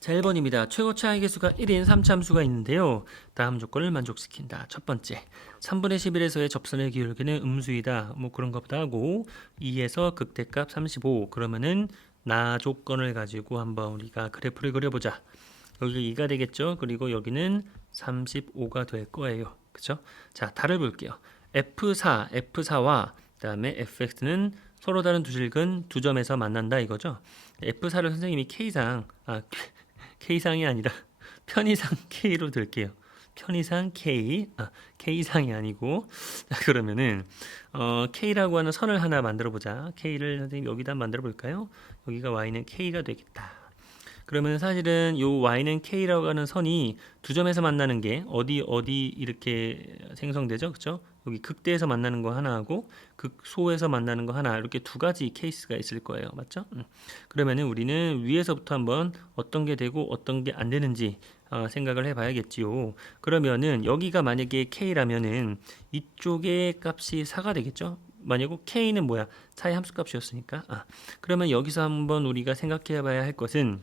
자, 1번입니다. 최고 차의 개수가 1인 3참수가 있는데요. 다음 조건을 만족시킨다. 첫 번째, 3분의 11에서의 접선의 기울기는 음수이다. 뭐 그런 것보다 하고 2에서 극대값 35. 그러면은 나 조건을 가지고 한번 우리가 그래프를 그려보자. 여기 2가 되겠죠. 그리고 여기는 35가 될 거예요. 그쵸? 자, 달을 볼게요. F4와 그다음에 fx는 서로 다른 두 질근 두 점에서 만난다 이거죠. F4를 선생님이 K상이 아니라 편의상 K로 들게요. 편의상 K, K상이 아니고. 자, 그러면은 K라고 하는 선을 하나 만들어 보자. K를 선생님 여기다 만들어 볼까요? 여기가 Y는 K가 되겠다. 그러면 사실은 요 y는 k라고 하는 선이 두 점에서 만나는 게 어디 이렇게 생성되죠, 그렇죠? 여기 극대에서 만나는 거 하나하고 극소에서 만나는 거 하나, 이렇게 두 가지 케이스가 있을 거예요, 맞죠? 그러면은 우리는 위에서부터 한번 어떤 게 되고 어떤 게 안 되는지 생각을 해봐야겠지요. 그러면은 여기가 만약에 k라면은 이쪽의 값이 4가 되겠죠? 만약에 k는 뭐야? 차의 함수값이었으니까. 그러면 여기서 한번 우리가 생각해 봐야 할 것은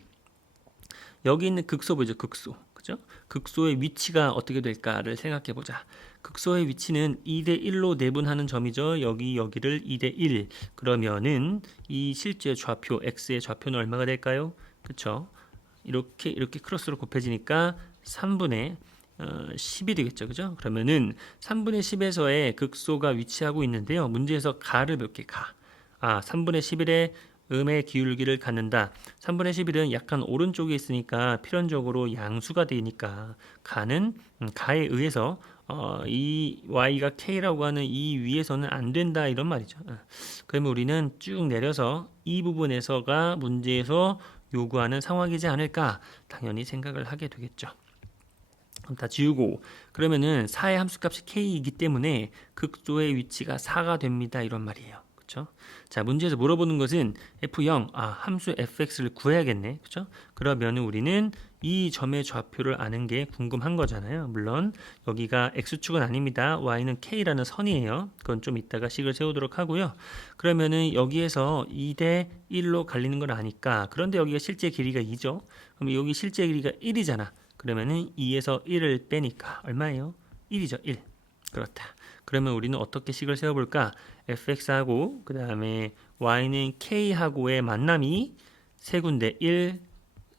여기 있는 극소 보죠, 극소. 그죠? 극소의 위치가 어떻게 될까를 생각해 보자. 극소의 위치는 2대 1로 내분하는 점이죠. 여기를 2대 1. 그러면은 이 실제 좌표 x의 좌표는 얼마가 될까요? 그렇죠? 이렇게 크로스로 곱해지니까 3분의 10이 되겠죠. 그죠? 그러면은 3분의 10에서의 극소가 위치하고 있는데요. 문제에서 가를 몇 개 가. 3분의 11에 음의 기울기를 갖는다. 3분의 11은 약간 오른쪽에 있으니까 필연적으로 양수가 되니까 가는 가에 의해서 이 y가 k라고 하는 이 위에서는 안 된다 이런 말이죠. 그러면 우리는 쭉 내려서 이 부분에서가 문제에서 요구하는 상황이지 않을까 당연히 생각을 하게 되겠죠. 그럼 다 지우고 그러면은 4의 함수값이 k이기 때문에 극소의 위치가 4가 됩니다 이런 말이에요. 그렇죠? 자, 문제에서 물어보는 것은 f0, 함수 fx를 구해야겠네. 그렇죠? 그러면 우리는 이 점의 좌표를 아는 게 궁금한 거잖아요. 물론 여기가 x축은 아닙니다. y는 k라는 선이에요. 그건 좀 이따가 식을 세우도록 하고요. 그러면은 여기에서 2대 1로 갈리는 걸 아니까, 그런데 여기가 실제 길이가 2죠. 그럼 여기 실제 길이가 1이잖아. 그러면은 2에서 1을 빼니까 얼마예요? 1이죠. 1. 그렇다. 그러면 우리는 어떻게 식을 세워볼까? fx하고 그 다음에 y는 k하고의 만남이 세 군데 1,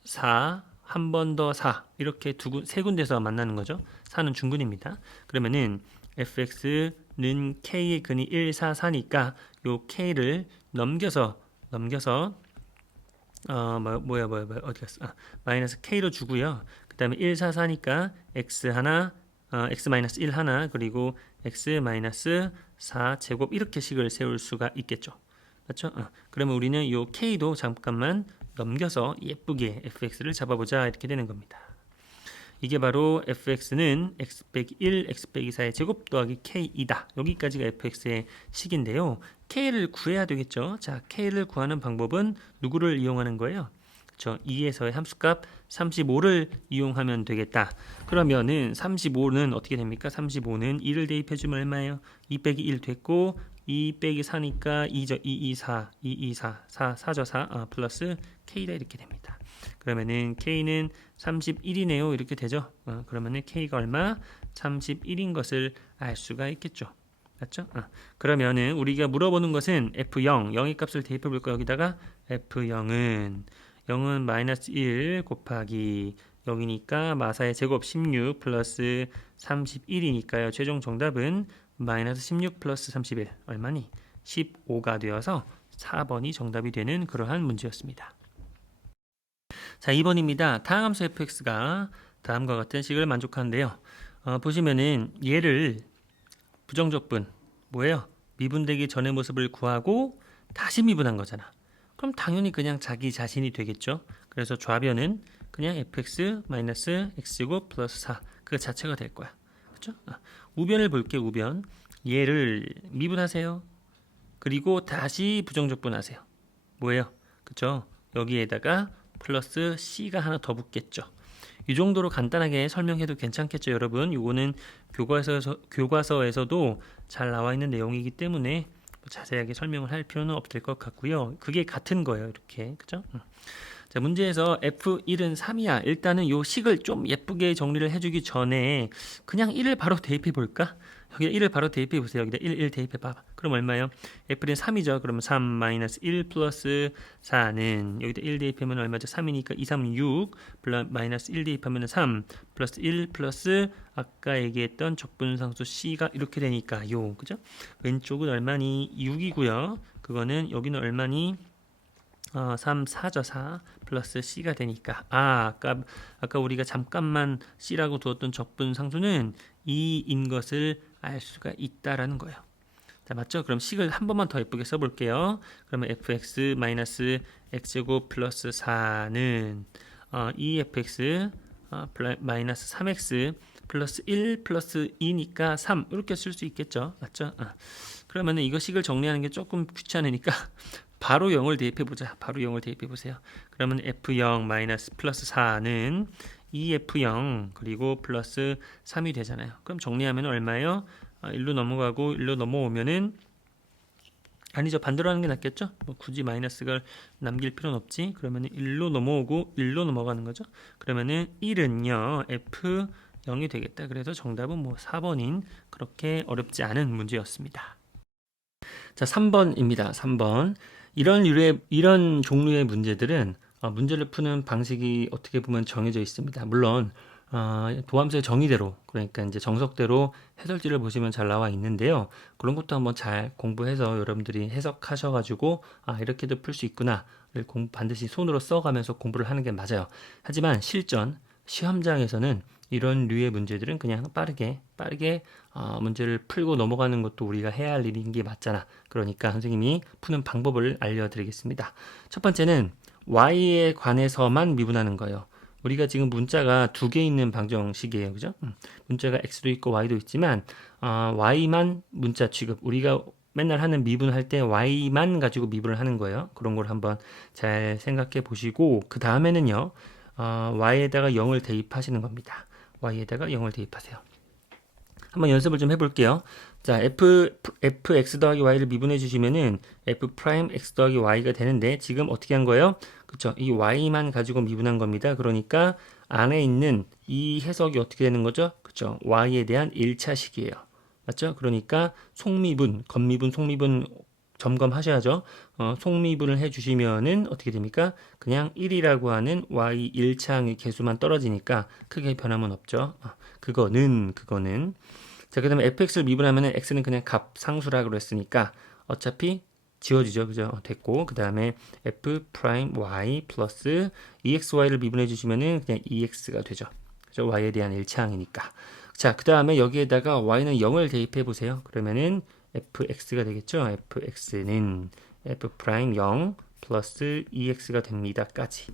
4, 한 번 더 4 이렇게 세 군데서 만나는 거죠. 4는 중근입니다. 그러면은 fx는 k의 근이 1, 4, 4니까 요 k를 넘겨서 어디 갔어? 마이너스 k로 주고요. 그 다음에 1, 4, 4니까 x 하나, x 마이너스 1 하나, 그리고 x 마이너스 4 제곱 이렇게 식을 세울 수가 있겠죠. 맞죠? 그러면 우리는 이 k도 잠깐만 넘겨서 예쁘게 fx를 잡아보자 이렇게 되는 겁니다. 이게 바로 fx는 x 빼기 1, x 빼기 4의 제곱 더하기 k이다. 여기까지가 fx의 식인데요. k를 구해야 되겠죠. 자, k를 구하는 방법은 누구를 이용하는 거예요? 그렇죠. 2에서의 함수값 35를 이용하면 되겠다. 그러면은 35는 어떻게 됩니까? 35는 2를 대입해주면 얼마예요? 2 빼기 1 됐고 2 빼기 4니까 2죠. 2, 2, 4, 2, 2, 4, 4죠. 4 플러스 k다 이렇게 됩니다. 그러면은 k는 31이네요. 이렇게 되죠. 그러면은 k가 얼마? 31인 것을 알 수가 있겠죠. 맞죠? 그러면은 우리가 물어보는 것은 f0, 0의 값을 대입해 볼까 여기다가 f0은 마이너스 1 곱하기 0이니까 마사의 제곱 16 플러스 31이니까요. 최종 정답은 마이너스 16 플러스 31 얼마니? 15가 되어서 4번이 정답이 되는 그러한 문제였습니다. 자, 2번입니다. 다함수 fx가 다음과 같은 식을 만족하는데요. 보시면은 얘를 부정적분 뭐예요? 미분되기 전의 모습을 구하고 다시 미분한 거잖아. 그럼 당연히 그냥 자기 자신이 되겠죠. 그래서 좌변은 그냥 fx 마이너스 x제곱 플러스 4 그 자체가 될 거야. 그렇죠? 우변을 볼게. 우변 얘를 미분하세요. 그리고 다시 부정적분하세요. 뭐예요? 그렇죠? 여기에다가 플러스 c가 하나 더 붙겠죠. 이 정도로 간단하게 설명해도 괜찮겠죠, 여러분. 이거는 교과서에서도 잘 나와 있는 내용이기 때문에 자세하게 설명을 할 필요는 없을 것 같고요. 그게 같은 거예요, 이렇게. 그죠? 자, 문제에서 F1은 3이야. 일단은 요 식을 좀 예쁘게 정리를 해주기 전에 그냥 1을 바로 대입해 볼까? 여기다 1을 바로 대입해 보세요. 여기다 1 대입해 봐. 그럼 얼마예요? F는 3이죠. 그러면 3 마이너스 1 플러스 4는 여기다 1 대입하면 얼마죠? 3이니까 2, 3은 6 마이너스 1 대입하면 3 플러스 1 플러스 아까 얘기했던 적분상수 C가 이렇게 되니까 요 그죠? 왼쪽은 얼마니? 6이고요. 그거는 여기는 얼마니? 3, 4죠, 4 플러스 C가 되니까 아까 우리가 잠깐만 C라고 두었던 적분 상수는 2인 것을 알 수가 있다라는 거예요. 자, 맞죠? 그럼 식을 한 번만 더 예쁘게 써볼게요. 그러면 fx 마이너스 x제곱 플러스 4는 2fx 마이너스 3x 플러스 1 플러스 2니까 3 이렇게 쓸 수 있겠죠. 맞죠? 그러면은 이거 식을 정리하는 게 조금 귀찮으니까 바로 0을 대입해 보자. 바로 0을 대입해 보세요. 그러면 f0 마이너스 플러스 4는 2f0 그리고 플러스 3이 되잖아요. 그럼 정리하면 얼마예요? 1로 넘어가고 1로 넘어오면은 아니죠. 반대로 하는 게 낫겠죠? 뭐 굳이 마이너스가 남길 필요는 없지. 그러면은 1로 넘어오고 1로 넘어가는 거죠. 그러면은 1은요. f0이 되겠다. 그래서 정답은 뭐 4번인 그렇게 어렵지 않은 문제였습니다. 자, 3번입니다. 3번. 이런 종류의 문제들은 문제를 푸는 방식이 어떻게 보면 정해져 있습니다. 물론 도함수의 정의대로 그러니까 이제 정석대로 해설지를 보시면 잘 나와 있는데요. 그런 것도 한번 잘 공부해서 여러분들이 해석하셔가지고 이렇게도 풀 수 있구나를 반드시 손으로 써가면서 공부를 하는 게 맞아요. 하지만 실전 시험장에서는 이런 류의 문제들은 그냥 빠르게 문제를 풀고 넘어가는 것도 우리가 해야 할 일인 게 맞잖아. 그러니까 선생님이 푸는 방법을 알려드리겠습니다. 첫 번째는 y에 관해서만 미분하는 거예요. 우리가 지금 문자가 두 개 있는 방정식이에요. 그죠? 문자가 x도 있고 y도 있지만 y만 문자 취급. 우리가 맨날 하는 미분할 때 y만 가지고 미분을 하는 거예요. 그런 걸 한번 잘 생각해 보시고 그 다음에는요. y에다가 0을 대입하시는 겁니다. y에다가 0을 대입하세요. 한번 연습을 좀 해볼게요. 자, fx 더하기 y를 미분해 주시면은 f 프라임 x 더하기 y가 되는데 지금 어떻게 한 거예요? 그쵸? 이 y만 가지고 미분한 겁니다. 그러니까 안에 있는 이 해석이 어떻게 되는 거죠? 그쵸? y에 대한 1차식이에요. 맞죠? 그러니까 속미분, 겉미분, 속미분 점검하셔야죠. 속미분을 해주시면은 어떻게 됩니까? 그냥 1이라고 하는 y 1차항의 개수만 떨어지니까 크게 변함은 없죠. 그거는 자, 그 다음에 fx를 미분하면은 x는 그냥 값 상수라고 그랬으니까 어차피 지워지죠. 그죠? 됐고 그 다음에 f 프라임 y 플러스 exy를 미분해 주시면은 그냥 ex가 되죠. 그죠? y에 대한 1차항이니까. 자, 그 다음에 여기에다가 y는 0을 대입해 보세요. 그러면은 fx가 되겠죠. fx는 f 프라임 0 플러스 ex가 됩니다까지.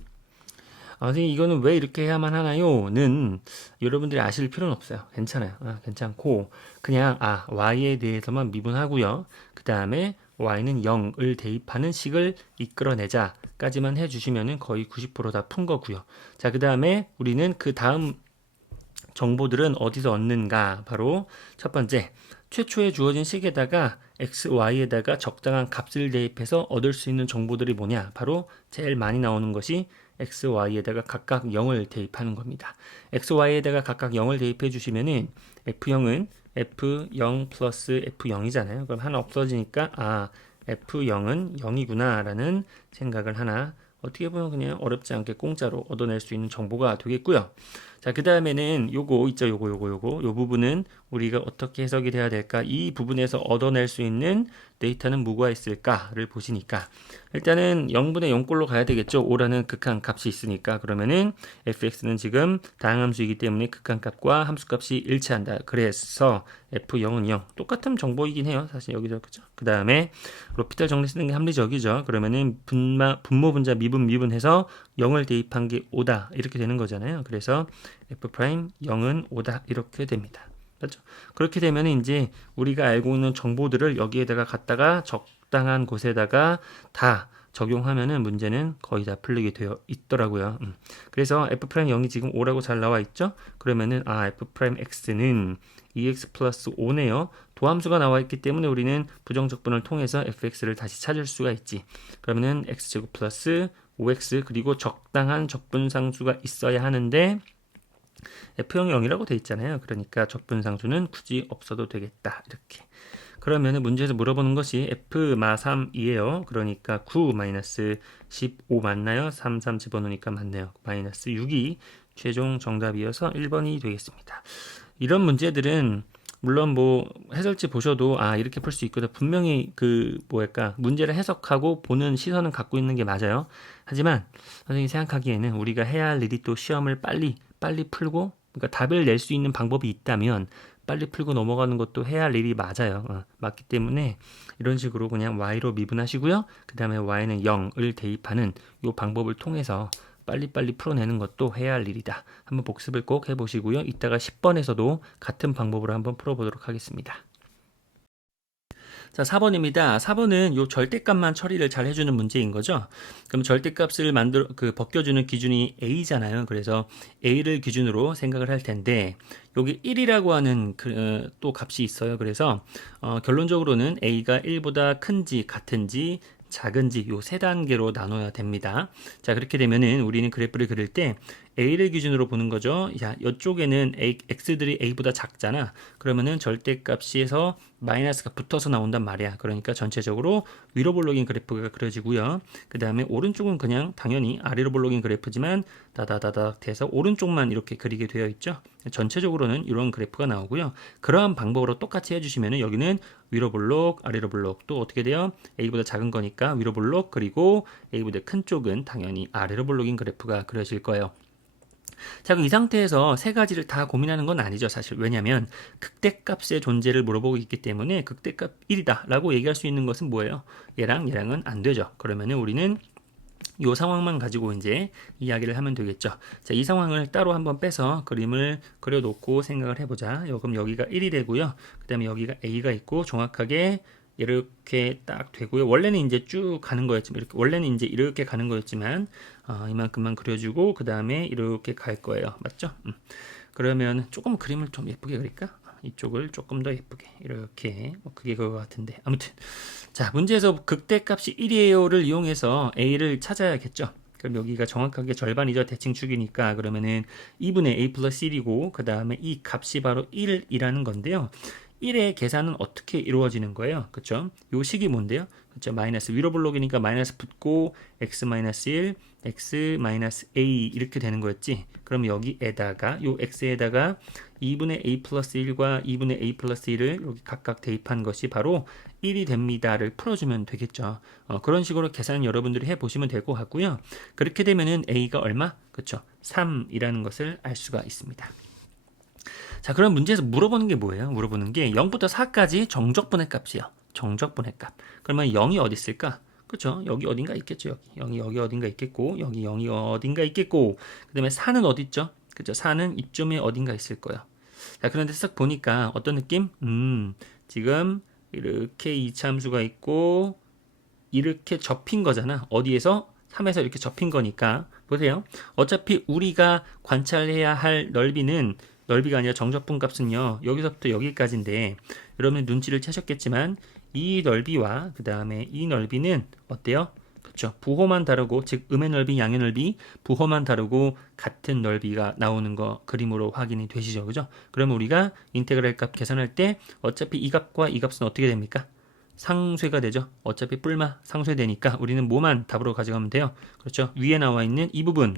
선생님 이거는 왜 이렇게 해야만 하나요? 는 여러분들이 아실 필요는 없어요. 괜찮아요. 괜찮고 그냥 y에 대해서만 미분하고요. 그 다음에 y는 0을 대입하는 식을 이끌어내자 까지만 해주시면 거의 90% 다 푼 거고요. 자, 그 다음에 우리는 그 다음 정보들은 어디서 얻는가? 바로 첫 번째, 최초에 주어진 식에다가 x, y에다가 적당한 값을 대입해서 얻을 수 있는 정보들이 뭐냐? 바로 제일 많이 나오는 것이 x, y에다가 각각 0을 대입하는 겁니다. x, y에다가 각각 0을 대입해 주시면은 f0은 f0 플러스 f0이잖아요. 그럼 하나 없어지니까 f0은 0이구나 라는 생각을 하나 어떻게 보면 그냥 어렵지 않게 공짜로 얻어낼 수 있는 정보가 되겠고요. 자, 그 다음에는 요거 있죠. 요 부분은 우리가 어떻게 해석이 돼야 될까? 이 부분에서 얻어낼 수 있는 데이터는 뭐가 있을까를 보시니까 일단은 0분의 0꼴로 가야 되겠죠. 5라는 극한 값이 있으니까 그러면은 fx는 지금 다항함수이기 때문에 극한 값과 함수값이 일치한다. 그래서 f0은 0. 똑같은 정보이긴 해요. 사실 여기서 그죠. 그 다음에 로피탈 정리 쓰는 게 합리적이죠. 그러면은 분모 분자 미분해서 0을 대입한 게 5다. 이렇게 되는 거잖아요. 그래서 f 프라임 0은 5다. 이렇게 됩니다. 맞죠? 그렇게 되면 이제 우리가 알고 있는 정보들을 여기에다가 갖다가 적당한 곳에다가 다 적용하면은 문제는 거의 다 풀리게 되어 있더라고요. 그래서 f'0이 지금 5라고 잘 나와 있죠? 그러면은 f'x는 2x 플러스 5네요. 도함수가 나와 있기 때문에 우리는 부정적분을 통해서 fx를 다시 찾을 수가 있지. 그러면은 x제곱 플러스 5x 그리고 적당한 적분상수가 있어야 하는데 F형 0이라고 돼 있잖아요. 그러니까 적분상수는 굳이 없어도 되겠다. 이렇게. 그러면 문제에서 물어보는 것이 F 마 3이에요. 그러니까 9 마이너스 15 맞나요? 3, 3 집어넣으니까 맞네요. 마이너스 6이 최종 정답이어서 1번이 되겠습니다. 이런 문제들은 물론 뭐 해설지 보셔도 이렇게 풀 수 있거든. 분명히 그 뭐랄까 문제를 해석하고 보는 시선은 갖고 있는 게 맞아요. 하지만 선생님이 생각하기에는 우리가 해야 할 일이 또 시험을 빨리 풀고 그러니까 답을 낼 수 있는 방법이 있다면 빨리 풀고 넘어가는 것도 해야 할 일이 맞아요. 맞기 때문에 이런 식으로 그냥 y로 미분하시고요. 그 다음에 y는 0을 대입하는 이 방법을 통해서 빨리빨리 풀어내는 것도 해야 할 일이다. 한번 복습을 꼭 해보시고요. 이따가 10번에서도 같은 방법으로 한번 풀어보도록 하겠습니다. 자, 4번입니다. 4번은 요 절대값만 처리를 잘 해주는 문제인 거죠. 그럼 절대값을 벗겨주는 기준이 a잖아요. 그래서 a를 기준으로 생각을 할 텐데, 여기 1이라고 하는 또 값이 있어요. 그래서 결론적으로는 a가 1보다 큰지 같은지 작은지 요 세 단계로 나눠야 됩니다. 자, 그렇게 되면은 우리는 그래프를 그릴 때 a를 기준으로 보는 거죠. 야, 이쪽에는 x들이 a보다 작잖아. 그러면은 절대값에서 마이너스가 붙어서 나온단 말이야. 그러니까 전체적으로 위로 볼록인 그래프가 그려지고요. 그 다음에 오른쪽은 그냥 당연히 아래로 볼록인 그래프지만 다다다닥 돼서 오른쪽만 이렇게 그리게 되어 있죠. 전체적으로는 이런 그래프가 나오고요. 그러한 방법으로 똑같이 해주시면은 여기는 위로 볼록, 아래로 볼록 또 어떻게 돼요? a보다 작은 거니까 위로 볼록 그리고 a보다 큰 쪽은 당연히 아래로 볼록인 그래프가 그려질 거예요. 자, 그럼 이 상태에서 세 가지를 다 고민하는 건 아니죠, 사실. 왜냐하면 극대값의 존재를 물어보고 있기 때문에 극대값 1이다 라고 얘기할 수 있는 것은 뭐예요? 얘랑은 안 되죠. 그러면은 우리는 이 상황만 가지고 이제 이야기를 하면 되겠죠. 자, 이 상황을 따로 한번 빼서 그림을 그려놓고 생각을 해보자. 그럼 여기가 1이 되고요. 그 다음에 여기가 a가 있고 정확하게 이렇게 딱 되고요. 원래는 이제 쭉 가는 거였지만 원래는 이제 이렇게 가는 거였지만 이만큼만 그려주고 그 다음에 이렇게 갈 거예요. 맞죠? 그러면 조금 그림을 좀 예쁘게 그릴까? 이쪽을 조금 더 예쁘게 이렇게 그게 그거 같은데 아무튼 자, 문제에서 극대값이 1이에요를 이용해서 a를 찾아야겠죠. 그럼 여기가 정확하게 절반이죠. 대칭축이니까 그러면은 2분의 a 플러스 1이고 그 다음에 이 값이 바로 1이라는 건데요. 1의 계산은 어떻게 이루어지는 거예요? 그쵸? 요 식이 뭔데요? 그쵸? 마이너스 위로 블록이니까 마이너스 붙고 x 마이너스 1, x 마이너스 a 이렇게 되는 거였지? 그럼 여기에다가 요 x에다가 2분의 a 플러스 1과 2분의 a 플러스 1을 여기 각각 대입한 것이 바로 1이 됩니다를 풀어주면 되겠죠. 그런 식으로 계산 여러분들이 해보시면 될 것 같고요. 그렇게 되면은 a가 얼마? 그쵸? 3이라는 것을 알 수가 있습니다. 자, 그럼 문제에서 물어보는 게 뭐예요? 물어보는 게 0부터 4까지 정적분의 값이요. 정적분의 값. 그러면 0이 어디 있을까? 그렇죠? 여기 어딘가 있겠죠. 여기 어딘가 있겠고 여기 0이 어딘가 있겠고 그 다음에 4는 어디 있죠? 그렇죠? 4는 이쯤에 어딘가 있을 거예요. 자, 그런데 싹 보니까 어떤 느낌? 지금 이렇게 이차함수가 있고 이렇게 접힌 거잖아. 어디에서? 3에서 이렇게 접힌 거니까 보세요. 어차피 우리가 관찰해야 할 넓이가 아니라 정적분 값은요. 여기서부터 여기까지인데 여러분이 눈치를 채셨겠지만 이 넓이와 그 다음에 이 넓이는 어때요? 그렇죠. 부호만 다르고 즉 음의 넓이, 양의 넓이, 부호만 다르고 같은 넓이가 나오는 거 그림으로 확인이 되시죠. 그죠? 그러면 우리가 인테그랄 값 계산할 때 어차피 이 값과 이 값은 어떻게 됩니까? 상쇄가 되죠. 어차피 뿔마 상쇄되니까 우리는 뭐만 답으로 가져가면 돼요. 그렇죠. 위에 나와 있는 이 부분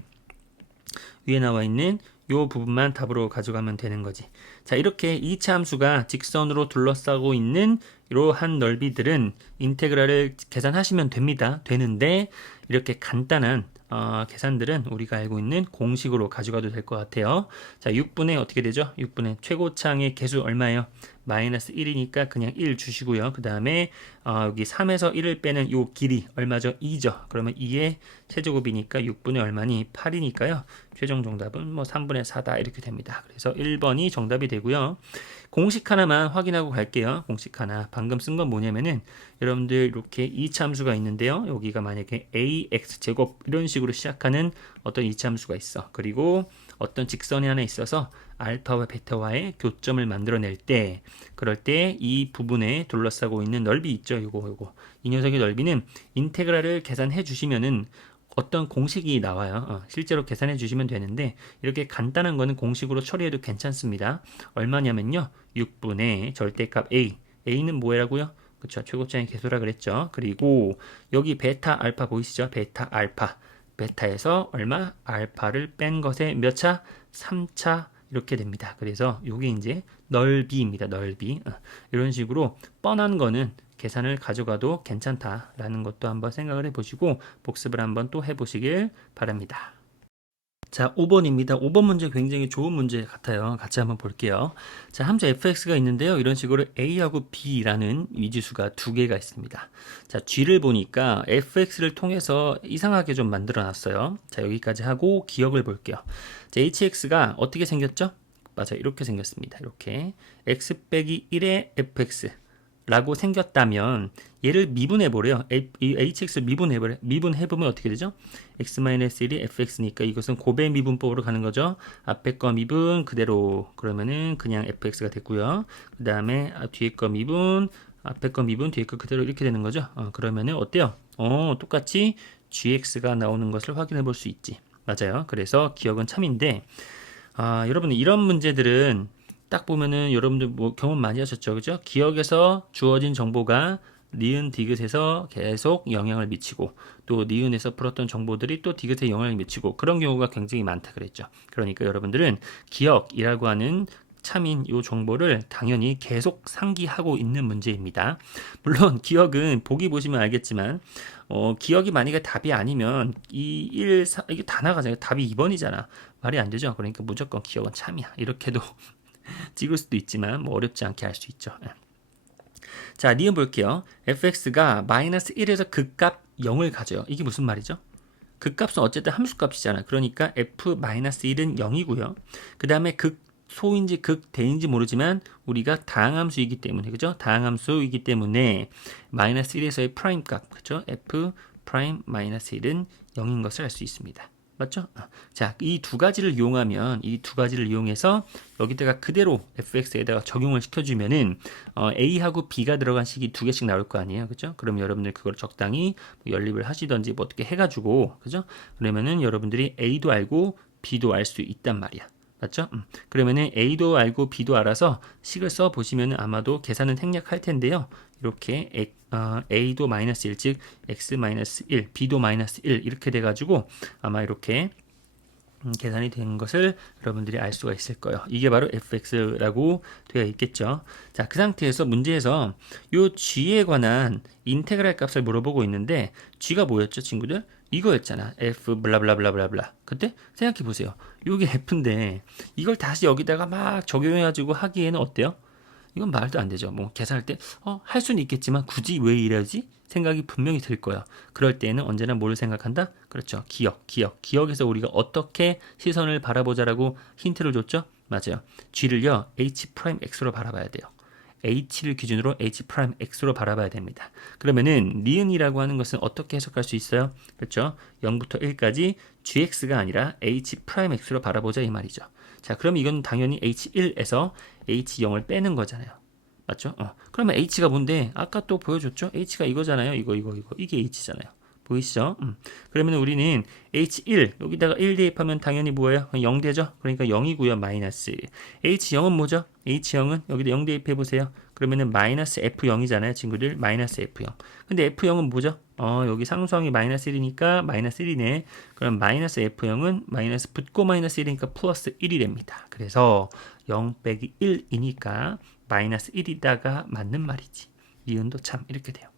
위에 나와 있는 요 부분만 답으로 가져가면 되는 거지. 자, 이렇게 2차 함수가 직선으로 둘러싸고 있는 이러한 넓이들은 인테그랄을 계산하시면 됩니다. 되는데 이렇게 간단한 계산들은 우리가 알고 있는 공식으로 가져가도 될 것 같아요. 자, 6분의 어떻게 되죠? 6분의 최고창의 개수 얼마예요? 마이너스 1이니까 그냥 1 주시고요. 그 다음에 여기 3에서 1을 빼는 요 길이 얼마죠? 2죠. 그러면 2의 세제곱이니까 6분의 얼마니? 8이니까요. 최종 정답은 뭐 3분의 4다 이렇게 됩니다. 그래서 1번이 정답이 되고요. 공식 하나만 확인하고 갈게요. 공식 하나. 방금 쓴 건 뭐냐면은 여러분들 이렇게 2차 함수가 있는데요. 여기가 만약에 ax 제곱 이런 식으로 시작하는 어떤 2차 함수가 있어. 그리고 어떤 직선이 하나 있어서 알파와 베타와의 교점을 만들어낼 때 그럴 때 이 부분에 둘러싸고 있는 넓이 있죠. 요거 이 녀석의 넓이는 인테그랄을 계산해 주시면은 어떤 공식이 나와요. 실제로 계산해 주시면 되는데 이렇게 간단한 거는 공식으로 처리해도 괜찮습니다. 얼마냐면요. 6분의 절대값 a. a는 뭐라고요? 그렇죠. 최고차의 계수라 그랬죠. 그리고 여기 베타 알파 보이시죠? 베타 알파. 베타에서 얼마? 알파를 뺀 것에 몇 차? 3차 이렇게 됩니다. 그래서 이게 이제 넓이입니다. 넓이. 이런 식으로 뻔한 거는 계산을 가져가도 괜찮다라는 것도 한번 생각을 해보시고 복습을 한번 또 해보시길 바랍니다. 자, 5번입니다. 5번 문제 굉장히 좋은 문제 같아요. 같이 한번 볼게요. 자, 함수 fx가 있는데요. 이런 식으로 a하고 b라는 미지수가 두 개가 있습니다. 자, g를 보니까 fx를 통해서 이상하게 좀 만들어 놨어요. 자, 여기까지 하고 기억을 볼게요. 자, hx가 어떻게 생겼죠? 맞아요. 이렇게 생겼습니다. 이렇게 x 빼기 1의 fx 라고 생겼다면 얘를 미분해보래요. 이 hx를 미분해보면 어떻게 되죠? x-1이 fx니까 이것은 고배 미분법으로 가는 거죠. 앞에 거 미분 그대로 그러면은 그냥 fx가 됐고요. 그 다음에 뒤에 거 미분 앞에 거 미분 뒤에 거 그대로 이렇게 되는 거죠. 그러면은 어때요? 똑같이 gx가 나오는 것을 확인해 볼 수 있지. 맞아요. 그래서 기억은 참인데 여러분 이런 문제들은 딱 보면은 여러분들 뭐 경험 많이 하셨죠, 그죠? 기억에서 주어진 정보가 니은 디귿에서 계속 영향을 미치고 또 니은에서 풀었던 정보들이 또 디귿에 영향을 미치고 그런 경우가 굉장히 많다 그랬죠. 그러니까 여러분들은 기억이라고 하는 참인 이 정보를 당연히 계속 상기하고 있는 문제입니다. 물론 기억은 보기 보시면 알겠지만 기억이 만약에 답이 아니면 이 1, 4, 이게 다 나가잖아요. 답이 2번이잖아. 말이 안 되죠. 그러니까 무조건 기억은 참이야. 이렇게도 찍을 수도 있지만 뭐 어렵지 않게 할 수 있죠. 자, 니은 볼게요. fx가 마이너스 1에서 극값 0을 가져요. 이게 무슨 말이죠? 극값은 어쨌든 함수값이잖아. 그러니까 f-1은 0이고요. 그 다음에 극소인지 극대인지 모르지만 우리가 다항함수이기 때문에 그죠? 다항함수이기 때문에 마이너스 1에서의 프라임 값 그죠? f 프라임 마이너스 1은 0인 것을 알 수 있습니다. 맞죠? 자, 이 두 가지를 이용하면 이 두 가지를 이용해서 여기다가 그대로 fx에다가 적용을 시켜주면은 a하고 b가 들어간 식이 두 개씩 나올 거 아니에요, 그죠? 그럼 여러분들 그걸 적당히 연립을 하시던지 뭐 어떻게 해가지고, 그죠? 그러면은 여러분들이 a도 알고 b도 알 수 있단 말이야. 맞죠? 그러면은 a도 알고 b도 알아서 식을 써 보시면은 아마도 계산은 생략할 텐데요. 이렇게 a도 마이너스 1, 즉 x 마이너스 1, b도 마이너스 1 이렇게 돼가지고 아마 이렇게 계산이 된 것을 여러분들이 알 수가 있을 거예요. 이게 바로 fx라고 되어 있겠죠. 자, 그 상태에서 문제에서 요 g에 관한 인테그랄 값을 물어보고 있는데 g가 뭐였죠, 친구들? 이거였잖아. f 블라블라블라블라. 그때 생각해 보세요. 요게 f인데 이걸 다시 여기다가 막 적용해가지고 하기에는 어때요? 이건 말도 안 되죠. 뭐 계산할 때 할 수는 있겠지만 굳이 왜 이러지? 생각이 분명히 들 거예요. 그럴 때에는 언제나 뭘 생각한다? 그렇죠. 기억에서 우리가 어떻게 시선을 바라보자라고 힌트를 줬죠? 맞아요. g를요. h'x로 바라봐야 돼요. h를 기준으로 h'x로 바라봐야 됩니다. 그러면은 니은이라고 하는 것은 어떻게 해석할 수 있어요? 그렇죠? 0부터 1까지 gx가 아니라 h'x로 바라보자 이 말이죠. 자, 그럼 이건 당연히 h1에서 h0을 빼는 거잖아요. 맞죠? 그러면 h가 뭔데? 아까 또 보여줬죠? h가 이거잖아요. 이거. 이게 h잖아요. 보이시죠? 그러면 우리는 h1 여기다가 1 대입하면 당연히 뭐예요? 0 되죠? 그러니까 0이고요. 마이너스. h0은 뭐죠? h0은 여기다 0 대입해 보세요. 그러면은 마이너스 f0이잖아요, 친구들. 마이너스 f0. 근데 f0은 뭐죠? 여기 상수항이 마이너스 1이니까 마이너스 1이네. 그럼 마이너스 f0은 마이너스 붙고 마이너스 1이니까 플러스 1이 됩니다. 그래서 0 빼기 1이니까 마이너스 1이다가 맞는 말이지. 니은도 참 이렇게 돼요.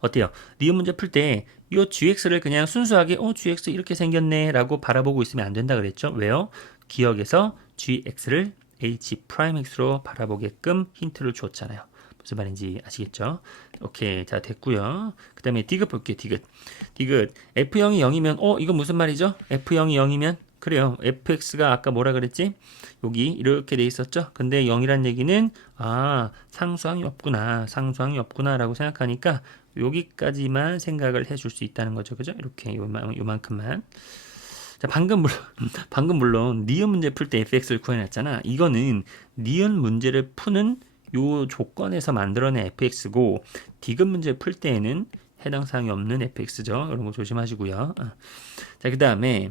어때요? 니은 문제 풀 때 이 gx를 그냥 순수하게 gx 이렇게 생겼네 라고 바라보고 있으면 안 된다 그랬죠? 왜요? 기억에서 gx를 h'x로 바라보게끔 힌트를 줬잖아요. 무슨 말인지 아시겠죠? 오케이, 자 됐고요. 그 다음에 디귿 볼게요. 디귿 f0이 0이면 이건 무슨 말이죠? f0이 0이면 그래요. fx가 아까 뭐라 그랬지? 여기 이렇게 돼 있었죠? 근데 0이란 얘기는 상수항이 없구나 라고 생각하니까 여기까지만 생각을 해줄 수 있다는 거죠. 그죠? 이렇게 요만큼만. 자, 방금 물론 니은 문제 풀 때 fx를 구해놨잖아. 이거는 니은 문제를 푸는 요 조건에서 만들어낸 fx고 디귿 문제 풀 때에는 해당 사항이 없는 fx죠. 이런 거 조심하시고요. 자, 그 다음에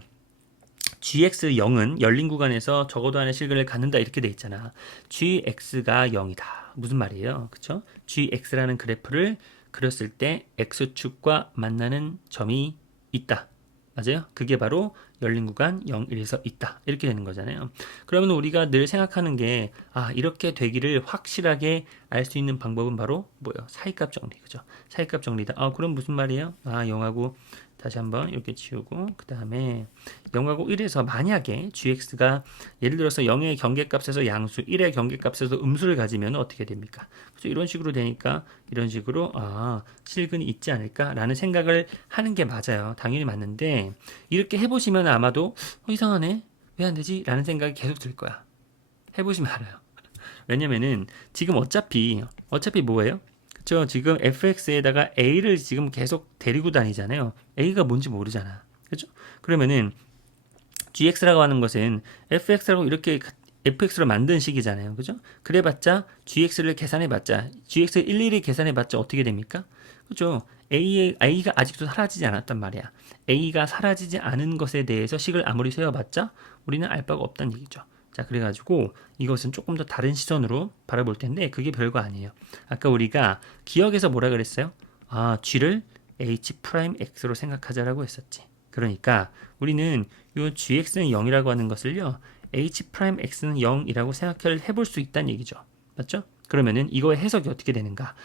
gx0은 열린 구간에서 적어도 하나의 실근을 갖는다 이렇게 돼 있잖아. gx가 0이다. 무슨 말이에요? 그쵸? gx라는 그래프를 그렸을 때 x축과 만나는 점이 있다. 맞아요? 그게 바로 열린 구간 0, 1에서 있다. 이렇게 되는 거잖아요. 그러면 우리가 늘 생각하는 게, 이렇게 되기를 확실하게 알 수 있는 방법은 바로 뭐예요? 사이값 정리. 그죠? 사이값 정리다. 그럼 무슨 말이에요? 0하고 다시 한번 이렇게 지우고, 그 다음에 0하고 1에서 만약에 gx가 예를 들어서 0의 경계값에서 양수, 1의 경계값에서 음수를 가지면 어떻게 됩니까? 그래서 이런 식으로 되니까 이런 식으로 실근이 있지 않을까라는 생각을 하는 게 맞아요. 당연히 맞는데 이렇게 해보시면 아마도 이상하네? 왜 안 되지? 라는 생각이 계속 들 거야. 해보시면 알아요. 왜냐면은 지금 어차피 뭐예요? 그쵸? 지금 fx에다가 a를 지금 계속 데리고 다니잖아요. a가 뭔지 모르잖아. 그죠? 그러면은 gx라고 하는 것은 fx라고 이렇게 fx로 만든 식이잖아요. 그죠? 그래봤자 gx를 계산해봤자 gx를 일일이 계산해봤자 어떻게 됩니까? 그죠? a가 아직도 사라지지 않았단 말이야. a가 사라지지 않은 것에 대해서 식을 아무리 세워봤자 우리는 알 바가 없다는 얘기죠. 자, 그래가지고 이것은 조금 더 다른 시선으로 바라볼 텐데 그게 별거 아니에요. 아까 우리가 기억에서 뭐라 그랬어요? g를 h'x로 생각하자라고 했었지. 그러니까 우리는 이 gx는 0이라고 하는 것을요, h'x는 0이라고 생각을 해볼 수 있다는 얘기죠. 맞죠? 그러면은 이거의 해석이 어떻게 되는가?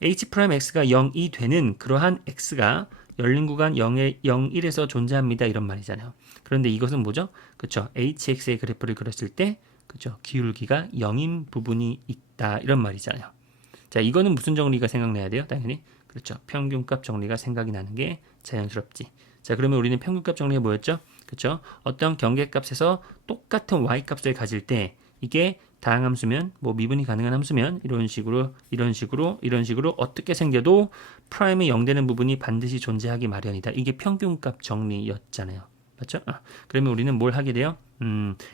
h'x가 0이 되는 그러한 x가 열린 구간 0에 0, 1에서 존재합니다. 이런 말이잖아요. 그런데 이것은 뭐죠? 그쵸? hx의 그래프를 그렸을 때, 그쵸? 기울기가 0인 부분이 있다. 이런 말이잖아요. 자, 이거는 무슨 정리가 생각나야 돼요? 당연히. 그렇죠. 평균값 정리가 생각이 나는 게 자연스럽지. 자, 그러면 우리는 평균값 정리가 뭐였죠? 그쵸? 어떤 경계값에서 똑같은 y값을 가질 때 이게 다항함수면, 미분이 가능한 함수면 이런 식으로 어떻게 생겨도 프라임이 0 되는 부분이 반드시 존재하기 마련이다. 이게 평균값 정리였잖아요. 맞죠? 그러면 우리는 뭘 하게 돼요?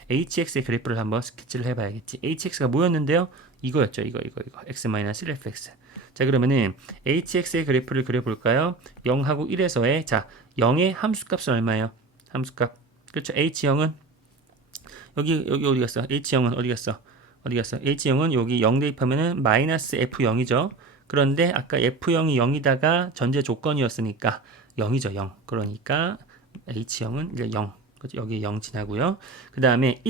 hx의 그래프를 한번 스케치를 해봐야겠지. hx가 뭐였는데요? 이거였죠. 이거. x-1fx. 자, 그러면은 hx의 그래프를 그려볼까요? 0하고 1에서의, 자, 0의 함수값은 얼마예요? 함수값. 그렇죠. h0은 여기 어디 갔어? h0은 어디 갔어? h0은 여기 0 대입하면은 마이너스 f0이죠. 그런데 아까 f0이 0이다가 전제 조건이었으니까 0이죠. 0. 그러니까 h0은 이제 0. 그렇죠? 여기 0 지나고요. 그 다음에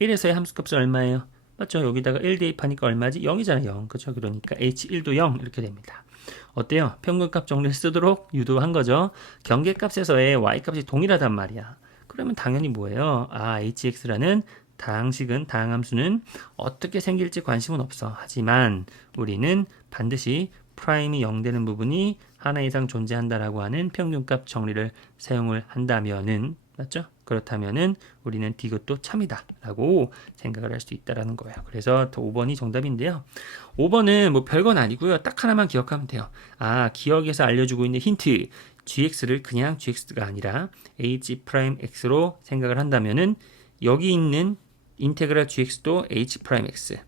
1에서의 함수값은 얼마예요? 맞죠? 여기다가 1 대입하니까 얼마지? 0이잖아요. 0. 그렇죠? 그러니까 h1도 0 이렇게 됩니다. 어때요? 평균값 정리를 쓰도록 유도한 거죠. 경계값에서의 y값이 동일하단 말이야. 그러면 당연히 뭐예요? hx라는 다항함수는 어떻게 생길지 관심은 없어. 하지만 우리는 반드시 프라임이 0 되는 부분이 하나 이상 존재한다라고 하는 평균값 정리를 사용을 한다면은, 맞죠? 그렇다면은 우리는 이것도 참이다 라고 생각을 할 수 있다라는 거예요. 그래서 5번이 정답인데요. 5번은 별건 아니고요. 딱 하나만 기억하면 돼요. 기억에서 알려주고 있는 힌트. gx를 그냥 gx가 아니라 h'x로 생각을 한다면은 여기 있는 인테그랄 gx도 h'x,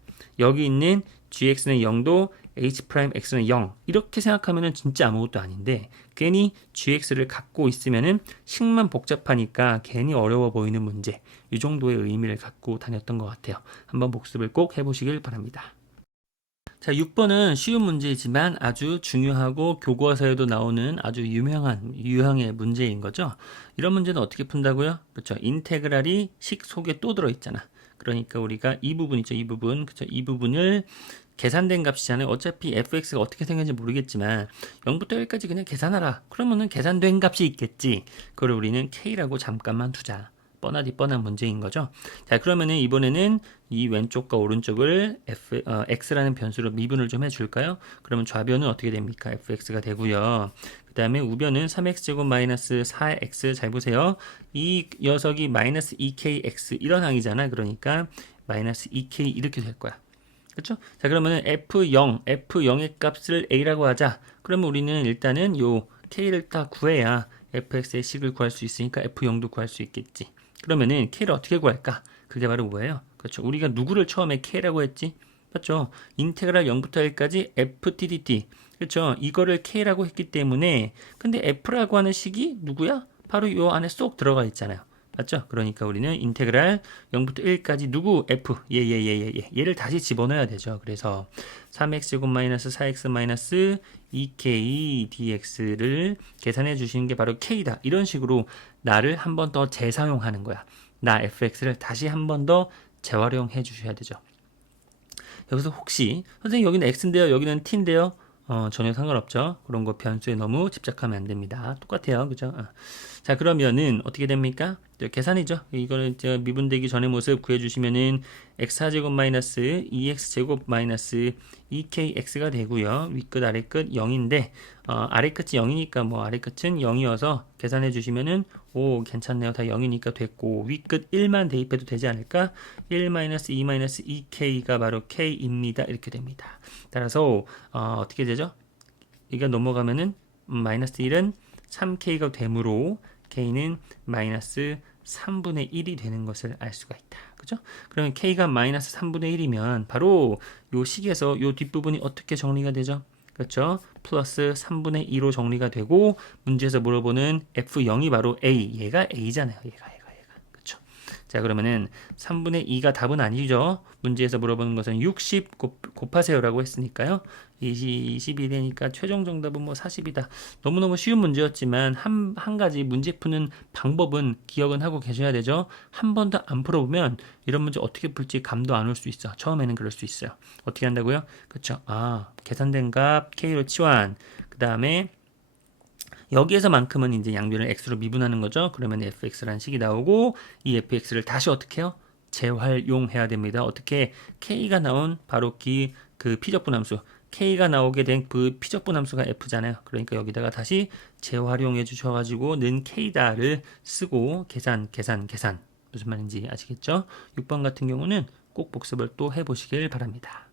여기 있는 gx는 0도 h'x는 0 이렇게 생각하면은 진짜 아무것도 아닌데 괜히 gx를 갖고 있으면은 식만 복잡하니까 괜히 어려워 보이는 문제, 이 정도의 의미를 갖고 다녔던 것 같아요. 한번 복습을 꼭 해보시길 바랍니다. 자, 6번은 쉬운 문제이지만 아주 중요하고 교과서에도 나오는 아주 유형의 문제인 거죠. 이런 문제는 어떻게 푼다고요? 그렇죠. 인테그랄이 식 속에 또 들어있잖아. 그러니까 우리가 이 부분 있죠. 이 부분. 그렇죠. 이 부분을 계산된 값이잖아요. 어차피 fx가 어떻게 생겼는지 모르겠지만 0부터 1까지 그냥 계산하라. 그러면은 계산된 값이 있겠지. 그걸 우리는 k라고 잠깐만 두자. 뻔한 문제인 거죠. 자, 그러면은 이번에는 이 왼쪽과 오른쪽을 x라는 변수로 미분을 좀 해줄까요? 그러면 좌변은 어떻게 됩니까? fx가 되고요. 그 다음에 우변은 3x제곱 마이너스 4x, 잘 보세요. 이 녀석이 마이너스 2kx 이런 항이잖아. 그러니까 마이너스 2k 이렇게 될 거야. 그렇죠? 자, 그러면은 f0의 값을 a라고 하자. 그러면 우리는 일단은 요 k를 다 구해야 fx의 식을 구할 수 있으니까 f0도 구할 수 있겠지. 그러면은 k를 어떻게 구할까? 그게 바로 뭐예요? 그렇죠. 우리가 누구를 처음에 k라고 했지? 맞죠? 인테그랄 0부터 1까지 ftdt. 그렇죠? 이거를 K라고 했기 때문에 근데 F라고 하는 식이 누구야? 바로 요 안에 쏙 들어가 있잖아요. 맞죠? 그러니까 우리는 인테그랄 0부터 1까지 누구? F. 얘를 다시 집어넣어야 되죠. 그래서 3x제곱 마이너스 4x 마이너스 2k dx를 계산해 주시는 게 바로 K다. 이런 식으로 나를 한 번 더 재사용하는 거야. 나 fx를 다시 한 번 더 재활용해 주셔야 되죠. 여기서 혹시 선생님 여기는 x인데요, 여기는 t인데요. 전혀 상관없죠. 그런 거 변수에 너무 집착하면 안 됩니다. 똑같아요. 그죠? 자, 그러면은 어떻게 됩니까? 계산이죠. 이거는 미분되기 전의 모습 구해주시면은 x4제곱 마이너스 2x제곱 마이너스 2kx가 되고요. 윗끝 아래끝 0인데 아래끝이 0이니까 뭐 아래끝은 0이어서 계산해 주시면은 오 괜찮네요. 다 0이니까 됐고 윗끝 1만 대입해도 되지 않을까? 1 마이너스 2 마이너스 2k가 바로 k입니다. 이렇게 됩니다. 따라서 어떻게 되죠? 이게 넘어가면은 마이너스 1은 3k가 되므로 k는 마이너스 3분의 1이 되는 것을 알 수가 있다. 그죠? 그러면 k가 마이너스 3분의 1이면 바로 요 식에서 요 뒷부분이 어떻게 정리가 되죠? 그렇죠? 플러스 3분의 2로 정리가 되고 문제에서 물어보는 f0이 바로 a. 얘가 a잖아요. 얘가. 그렇죠? 자, 그러면은 3분의 2가 답은 아니죠. 문제에서 물어보는 것은 60 곱하세요라고 했으니까요. 20이 되니까 최종 정답은 뭐 40이다. 너무너무 쉬운 문제였지만 한 가지 문제 푸는 방법은 기억은 하고 계셔야 되죠. 한 번도 안 풀어보면 이런 문제 어떻게 풀지 감도 안 올 수 있어. 처음에는 그럴 수 있어요. 어떻게 한다고요? 그렇죠. 계산된 값 K로 치환. 그 다음에 여기에서만큼은 이제 양변을 x로 미분하는 거죠. 그러면 fx라는 식이 나오고 이 fx를 다시 어떻게 해요? 재활용해야 됩니다. 어떻게 k가 나온 바로 그 피적분함수 k가 나오게 된 그 피적분함수가 f잖아요. 그러니까 여기다가 다시 재활용해 주셔가지고 는 k다를 쓰고 계산 무슨 말인지 아시겠죠? 6번 같은 경우는 꼭 복습을 또 해보시길 바랍니다.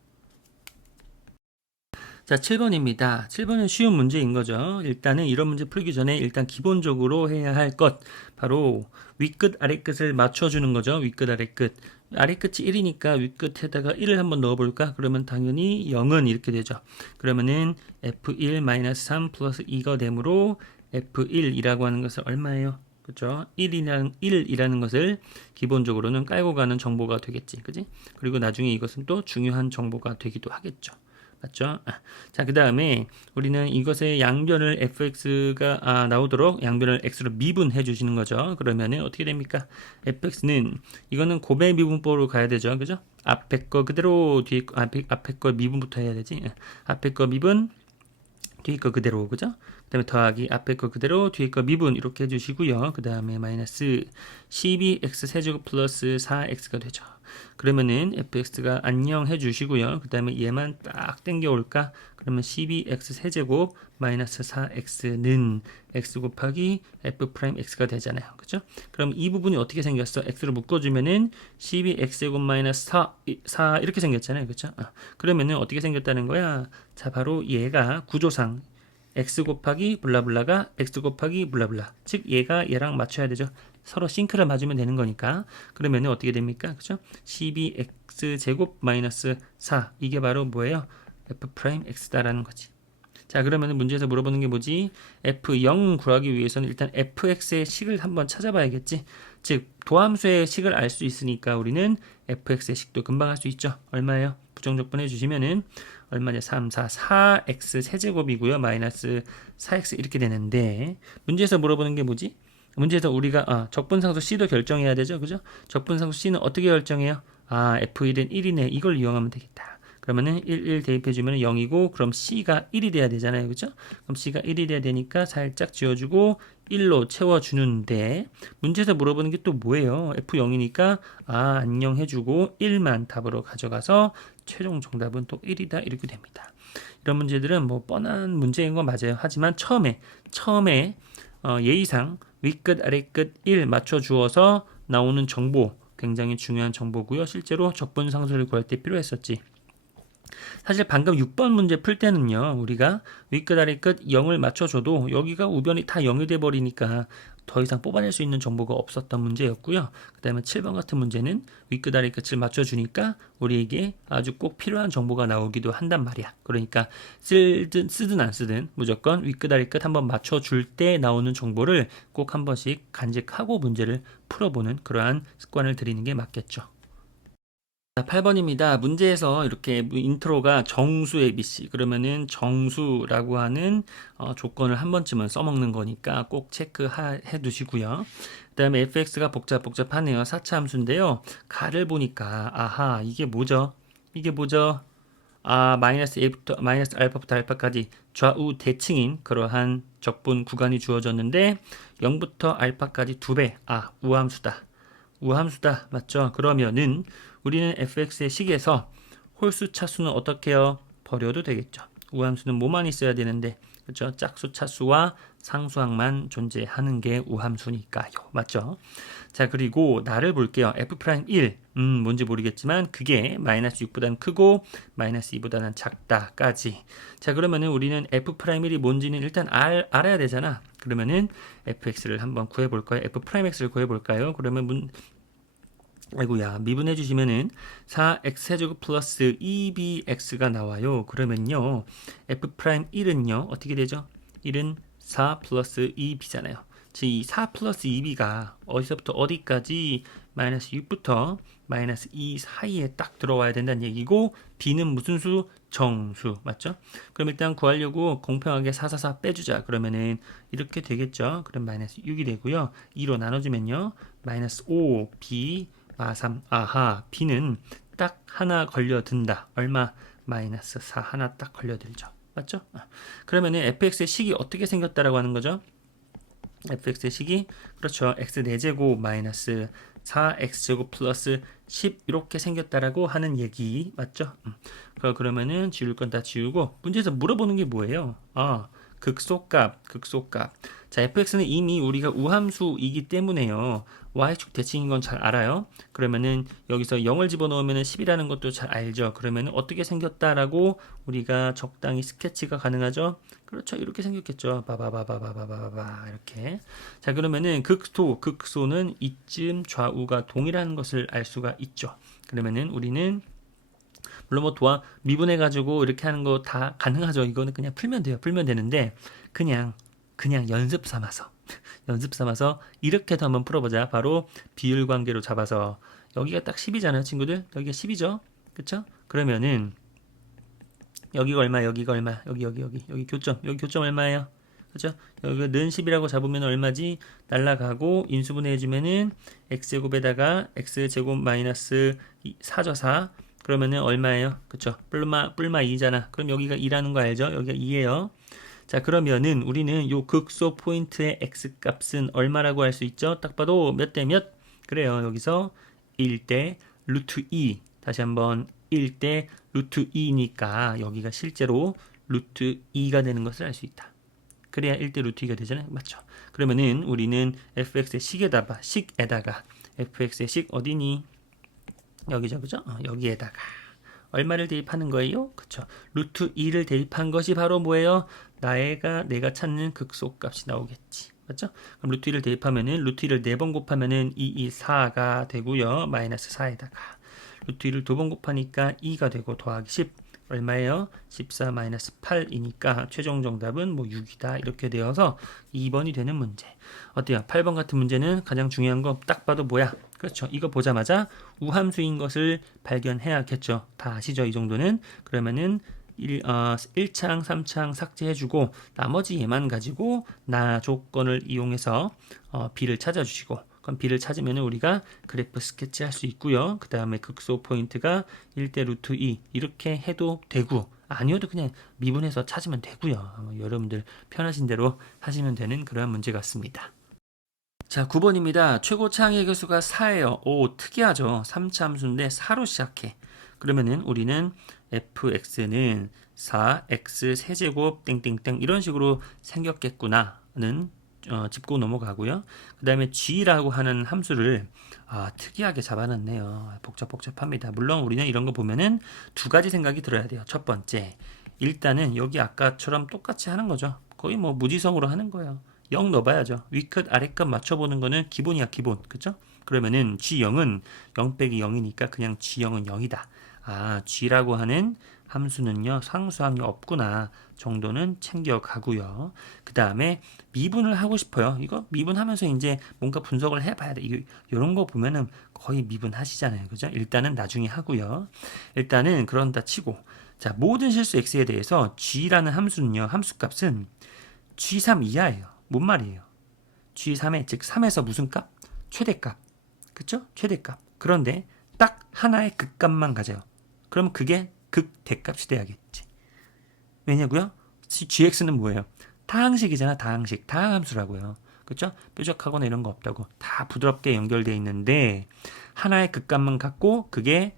자, 7번입니다. 7번은 쉬운 문제인 거죠. 일단은 이런 문제 풀기 전에 일단 기본적으로 해야 할 것 바로 윗끝 아래끝을 맞춰주는 거죠. 윗끝 아래끝. 아래끝이 1이니까 윗끝에다가 1을 한번 넣어볼까? 그러면 당연히 0은 이렇게 되죠. 그러면은 f1-3 플러스 2가 되므로 f1이라고 하는 것은 얼마예요? 그죠? 1이라는 것을 기본적으로는 깔고 가는 정보가 되겠지. 그지? 그리고 나중에 이것은 또 중요한 정보가 되기도 하겠죠. 맞죠? 자, 그 다음에 우리는 이것의 양변을 fx가 나오도록 양변을 x로 미분해 주시는 거죠. 그러면은 어떻게 됩니까? fx는 이거는 고배 미분법으로 가야 되죠. 그죠? 앞에 거 그대로 뒤에 거 앞에 거 미분부터 해야 되지. 앞에 거 미분 뒤에 거 그대로 그죠? 그 다음에 더하기 앞에 거 그대로 뒤에 거 미분 이렇게 해주시고요. 그 다음에 마이너스 12x 세제곱 플러스 4x가 되죠. 그러면은 fx가 안녕 해주시고요. 그 다음에 얘만 딱 땡겨올까? 그러면 12x 세제곱 마이너스 4x는 x 곱하기 f 프라임 x가 되잖아요. 그죠? 그럼 이 부분이 어떻게 생겼어? x로 묶어주면은 12x 제곱 마이너스 4 이렇게 생겼잖아요. 그죠? 그러면은 어떻게 생겼다는 거야? 자, 바로 얘가 구조상 x 곱하기 블라블라가 x 곱하기 블라블라. 즉 얘가 얘랑 맞춰야 되죠. 서로 싱크를 맞으면 되는 거니까. 그러면 어떻게 됩니까? 그죠? 12x 제곱 마이너스 4 이게 바로 뭐예요? f 프라임 x다라는 거지. 자, 그러면 문제에서 물어보는 게 뭐지? f0 구하기 위해서는 일단 fx의 식을 한번 찾아봐야겠지. 즉 도함수의 식을 알 수 있으니까 우리는 fx의 식도 금방 할 수 있죠. 얼마예요? 부정적분 해주시면은 얼마냐? 3, 4, 4x 세제곱이고요. 마이너스 4x 이렇게 되는데 문제에서 물어보는 게 뭐지? 문제에서 우리가 적분상수 C도 결정해야 되죠. 그죠? 적분상수 C는 어떻게 결정해요? F1은 1이네. 이걸 이용하면 되겠다. 그러면은 1 대입해주면 0이고 그럼 C가 1이 돼야 되잖아요. 그죠? 그럼 C가 1이 돼야 되니까 살짝 지워주고 1로 채워주는데 문제에서 물어보는 게 또 뭐예요? F0이니까 안녕 해주고 1만 답으로 가져가서 최종 정답은 또 1이다 이렇게 됩니다. 이런 문제들은 뭐 뻔한 문제인 건 맞아요. 하지만 처음에 예의상 윗끝 아래끝 1 맞춰 주어서 나오는 정보 굉장히 중요한 정보고요. 실제로 적분상수를 구할 때 필요했었지. 사실 방금 6번 문제 풀 때는요. 우리가 윗끝 아래끝 0을 맞춰줘도 여기가 우변이 다 0이 돼버리니까 더 이상 뽑아낼 수 있는 정보가 없었던 문제였고요. 그 다음에 7번 같은 문제는 윗끝 아래 끝을 맞춰주니까 우리에게 아주 꼭 필요한 정보가 나오기도 한단 말이야. 그러니까 쓰든 안 쓰든 무조건 윗끝 아래 끝 한번 맞춰줄 때 나오는 정보를 꼭 한 번씩 간직하고 문제를 풀어보는 그러한 습관을 들이는 게 맞겠죠. 자, 8번입니다. 문제에서 이렇게 인트로가 정수 ABC 그러면은 정수라고 하는 조건을 한 번쯤은 써먹는 거니까 꼭 체크해 두시고요. 그 다음에 fx가 복잡하네요. 4차 함수인데요. 가를 보니까 아하 이게 뭐죠? 이게 뭐죠? 마이너스 a부터 마이너스 알파부터 알파까지 좌우 대칭인 그러한 적분 구간이 주어졌는데 0부터 알파까지 2배. 우함수다. 맞죠? 그러면은 우리는 fx의 식에서 홀수 차수는 어떻게 해요? 버려도 되겠죠. 우함수는 뭐만 있어야 되는데 그렇죠? 짝수 차수와 상수항만 존재하는 게 우함수니까요. 맞죠? 자, 그리고 나를 볼게요. f'1 뭔지 모르겠지만 그게 마이너스 6보다는 크고 마이너스 2보다는 작다까지. 자, 그러면은 우리는 f'1이 뭔지는 일단 알아야 되잖아. 그러면은 fx를 한번 구해볼 거예요. f'x를 구해볼까요? 그러면 아이고야, 미분해 주시면은 4x 세제곱 플러스 2bx가 나와요. 그러면요, f'1은요, 어떻게 되죠? 1은 4 플러스 2b잖아요. 즉, 이 4 플러스 2b가 어디서부터 어디까지 마이너스 6부터 마이너스 2 사이에 딱 들어와야 된다는 얘기고, b는 무슨 수? 정수. 맞죠? 그럼 일단 구하려고 공평하게 4 빼주자. 그러면은 이렇게 되겠죠? 그럼 마이너스 6이 되고요. 2로 나눠주면요, 마이너스 5, b, 3. 아하, b는 딱 하나 걸려든다. 얼마? 마이너스 4 하나 딱 걸려들죠. 맞죠? 그러면은 fx의 식이 어떻게 생겼다라고 하는 거죠? fx의 식이 그렇죠. x 4제곱 마이너스 4x제곱 플러스 10 이렇게 생겼다라고 하는 얘기 맞죠? 그러면은 지울 건 다 지우고 문제에서 물어보는 게 뭐예요? 극소값. 자, fx는 이미 우리가 우함수이기 때문에요. y축 대칭인 건 잘 알아요. 그러면은 여기서 0을 집어넣으면 10이라는 것도 잘 알죠. 그러면 어떻게 생겼다라고 우리가 적당히 스케치가 가능하죠. 그렇죠. 이렇게 생겼겠죠. 바바바바바바바바 이렇게. 자, 그러면은 극소는 이쯤 좌우가 동일한 것을 알 수가 있죠. 그러면은 우리는 물론 뭐 미분해 가지고 이렇게 하는 거 다 가능하죠. 이거는 그냥 풀면 돼요. 풀면 되는데 그냥 연습 삼아서 이렇게도 한번 풀어보자. 바로 비율 관계로 잡아서 여기가 딱 10이잖아요, 친구들. 여기가 10이죠. 그쵸? 그러면은 여기가 얼마? 여기 교점. 여기 교점 얼마예요? 그죠? 여기가 는 10이라고 잡으면 얼마지? 날라가고 인수분해 해주면은 x제곱에다가 x제곱 마이너스 4죠, 4. 그러면은 얼마예요? 그쵸? 뿔마 2잖아. 그럼 여기가 2라는 거 알죠? 여기가 2예요. 자, 그러면은 우리는 요 극소 포인트의 x값은 얼마라고 할 수 있죠? 딱 봐도 몇 대 몇? 그래요. 여기서 1대 루트 2. 다시 한번 1대 루트 2니까 여기가 실제로 루트 2가 되는 것을 알 수 있다. 그래야 1대 루트 2가 되잖아요. 맞죠? 그러면은 우리는 fx의 식에다가 fx의 식 어디니? 여기죠. 그죠? 여기에다가 얼마를 대입하는 거예요? 그쵸? 루트 2를 대입한 것이 바로 뭐예요? 내가 찾는 극소값이 나오겠지. 맞죠? 그럼 루트 2를 대입하면은 루트 2를 4번 곱하면은 4가 되고요. 마이너스 4에다가 루트 2를 2번 곱하니까 2가 되고 더하기 10 얼마예요? 14 마이너스 8이니까 최종 정답은 6이다. 이렇게 되어서 2번이 되는 문제. 어때요? 8번 같은 문제는 가장 중요한 거 딱 봐도 뭐야? 그렇죠. 이거 보자마자 우함수인 것을 발견해야겠죠. 다 아시죠? 이 정도는. 그러면은 1창, 3창 삭제해주고 나머지 얘만 가지고 나 조건을 이용해서 B를 찾아주시고 그럼 B를 찾으면 우리가 그래프 스케치 할 수 있고요. 그 다음에 극소 포인트가 1대 루트 2 이렇게 해도 되고 아니어도 그냥 미분해서 찾으면 되고요. 여러분들 편하신 대로 하시면 되는 그러한 문제 같습니다. 자, 9번입니다. 최고 창의 개수가 4예요. 오, 특이하죠. 3차 함수인데 4로 시작해. 그러면은 우리는 fx는 4x 세제곱 땡땡땡 이런 식으로 생겼겠구나는 짚고 넘어가고요. 그 다음에 g라고 하는 함수를 특이하게 잡아놨네요. 복잡합니다. 물론 우리는 이런 거 보면은 두 가지 생각이 들어야 돼요. 첫 번째, 일단은 여기 아까처럼 똑같이 하는 거죠. 거의 무지성으로 하는 거예요. 0 넣어봐야죠. 위끝 아래끝 맞춰보는 거는 기본이야, 기본. 그쵸? 그러면은 G0은 0 빼기 0이니까 그냥 G0은 0이다. 아, G라고 하는 함수는요, 상수항이 없구나 정도는 챙겨가고요. 그 다음에 미분을 하고 싶어요. 이거 미분하면서 이제 뭔가 분석을 해봐야 돼. 이런 거 보면은 거의 미분하시잖아요. 그죠? 일단은 나중에 하고요. 일단은 그런다 치고. 자, 모든 실수 x에 대해서 g라는 함수는요, 함수값은 g3 이하예요. 뭔 말이에요? g3의, 즉 3에서 무슨 값? 최대값. 그쵸? 최대값. 그런데 딱 하나의 극값만 가져요. 그럼 그게 극대값이 돼야겠지. 왜냐고요? gx는 뭐예요? 다항식이잖아, 다항식. 다항함수라고요. 그쵸? 뾰족하거나 이런 거 없다고. 다 부드럽게 연결되어 있는데 하나의 극값만 갖고 그게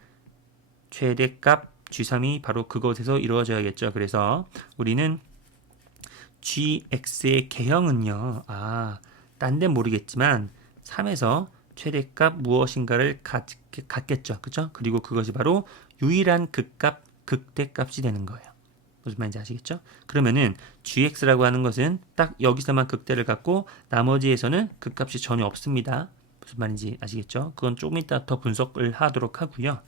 최대값 g3이 바로 그것에서 이루어져야겠죠. 그래서 우리는 gx의 개형은요, 딴 데는 모르겠지만 3에서 최대값 무엇인가를 갖겠죠. 그죠? 그리고 그것이 바로 유일한 극값, 극대값이 되는 거예요. 무슨 말인지 아시겠죠? 그러면은 gx라고 하는 것은 딱 여기서만 극대를 갖고 나머지에서는 극값이 전혀 없습니다. 무슨 말인지 아시겠죠? 그건 조금 이따 더 분석을 하도록 하고요.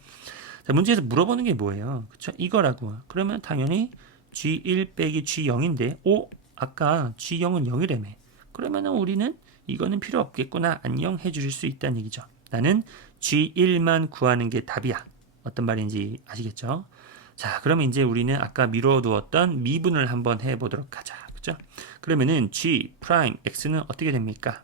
자, 문제에서 물어보는 게 뭐예요? 그쵸? 이거라고. 그러면 당연히 G1 빼기 G0인데, 아까 G0은 0이라며. 그러면은 우리는 이거는 필요 없겠구나. 안녕 해주실 수 있다는 얘기죠. 나는 G1만 구하는 게 답이야. 어떤 말인지 아시겠죠? 자, 그러면 이제 우리는 아까 미뤄두었던 미분을 한번 해보도록 하자. 그죠? 그러면은 G 프라임 X는 어떻게 됩니까?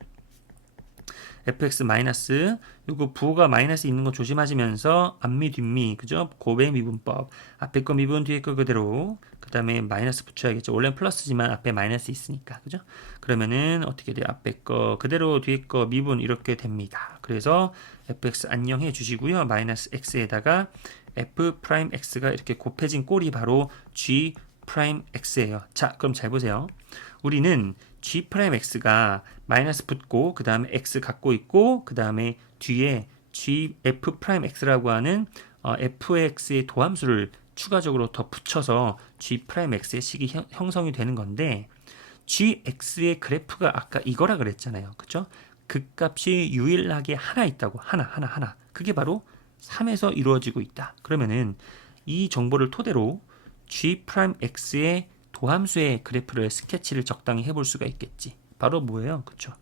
fx 마이너스 요거 부호가 마이너스 있는 거 조심하시면서 앞미 뒷미 그죠? 고배 미분법 앞에 거 미분 뒤에 거 그대로 그 다음에 마이너스 붙여야겠죠. 원래는 플러스지만 앞에 마이너스 있으니까 그죠? 그러면은 어떻게 돼요? 앞에 거 그대로 뒤에 거 미분 이렇게 됩니다. 그래서 fx 안녕 해주시고요. 마이너스 x에다가 f 프라임 x가 이렇게 곱해진 꼴이 바로 g 프라임 x예요. 자, 그럼 잘 보세요. 우리는 g 프라임 x가 마이너스 붙고 그 다음에 x 갖고 있고 그 다음에 뒤에 g f 프라임 x라고 하는 fx의 도함수를 추가적으로 더 붙여서 g 프라임 x의 식이 형성이 되는 건데 gx의 그래프가 아까 이거라 그랬잖아요. 그쵸? 극값이 유일하게 하나 있다고. 하나. 그게 바로 3에서 이루어지고 있다. 그러면은 이 정보를 토대로 g 프라임 x의 도함수의 그래프를 스케치를 적당히 해볼 수가 있겠지. 바로 뭐예요? 그쵸?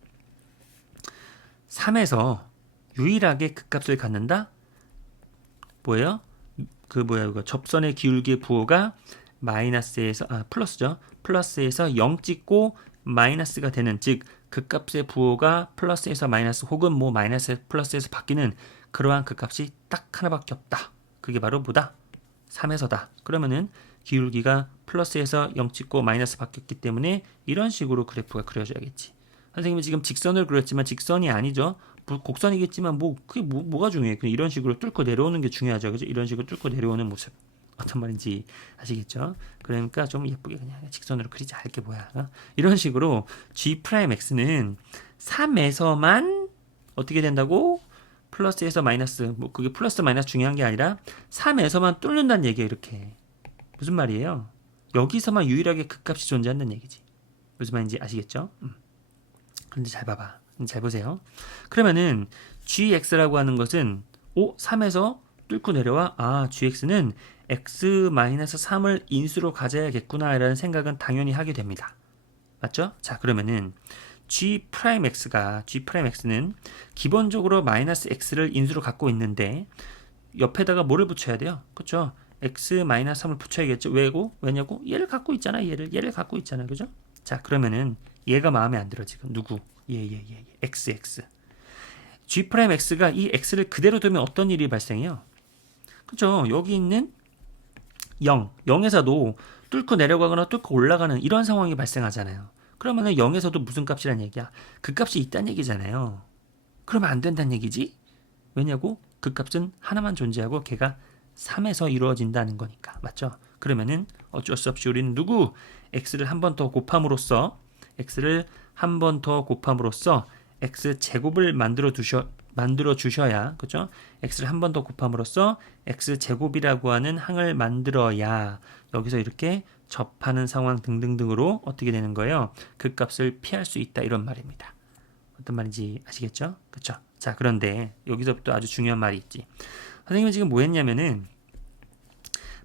3에서 유일하게 극값을 갖는다? 뭐예요? 이거 접선의 기울기의 부호가 마이너스에서, 플러스죠. 플러스에서 0 찍고 마이너스가 되는, 즉, 극값의 부호가 플러스에서 마이너스 혹은 뭐 마이너스 플러스에서 바뀌는 그러한 극값이 딱 하나밖에 없다. 그게 바로 뭐다? 3에서다. 그러면은 기울기가 플러스에서 0 찍고 마이너스 바뀌었기 때문에 이런 식으로 그래프가 그려져야겠지. 선생님은 지금 직선을 그렸지만 직선이 아니죠. 곡선이겠지만 그게 뭐가 중요해? 그냥 이런 식으로 뚫고 내려오는 게 중요하죠. 그죠? 이런 식으로 뚫고 내려오는 모습. 어떤 말인지 아시겠죠? 그러니까 좀 예쁘게 그냥 직선으로 그리자. 할 게 뭐야. 이런 식으로 G'X는 3에서만 어떻게 된다고? 플러스에서 마이너스. 그게 플러스 마이너스 중요한 게 아니라 3에서만 뚫는다는 얘기예요. 이렇게. 무슨 말이에요? 여기서만 유일하게 극값이 존재한다는 얘기지. 무슨 말인지 아시겠죠? 그런데 잘 봐봐. 잘 보세요. 그러면은 gx라고 하는 것은 3에서 뚫고 내려와 gx는 x-3을 인수로 가져야겠구나 라는 생각은 당연히 하게 됩니다. 맞죠? 자, 그러면은 g'x는 기본적으로 마이너스 x를 인수로 갖고 있는데 옆에다가 뭐를 붙여야 돼요? 그쵸? x-3을 붙여야겠죠. 왜냐고? 얘를 갖고 있잖아. 얘를 갖고 있잖아. 그죠? 자, 그러면은 얘가 마음에 안 들어 지금. 누구? 얘. x. g'x가 이 x를 그대로 두면 어떤 일이 발생해요? 그죠? 여기 있는 0에서도 뚫고 내려가거나 뚫고 올라가는 이런 상황이 발생하잖아요. 그러면은 0에서도 무슨 값이란 얘기야? 그 값이 있다는 얘기잖아요. 그러면 안 된다는 얘기지? 왜냐고? 그 값은 하나만 존재하고 걔가 3에서 이루어진다는 거니까. 맞죠? 그러면은 어쩔 수 없이 우리는 x를 한 번 더 곱함으로써 x제곱을 만들어 주셔야, 그죠? x를 한 번 더 곱함으로써 x제곱이라고 하는 항을 만들어야 여기서 이렇게 접하는 상황 등등등으로 어떻게 되는 거예요? 그 값을 피할 수 있다 이런 말입니다. 어떤 말인지 아시겠죠? 그쵸? 자, 그런데 여기서부터 아주 중요한 말이 있지. 선생님은 지금 뭐 했냐면은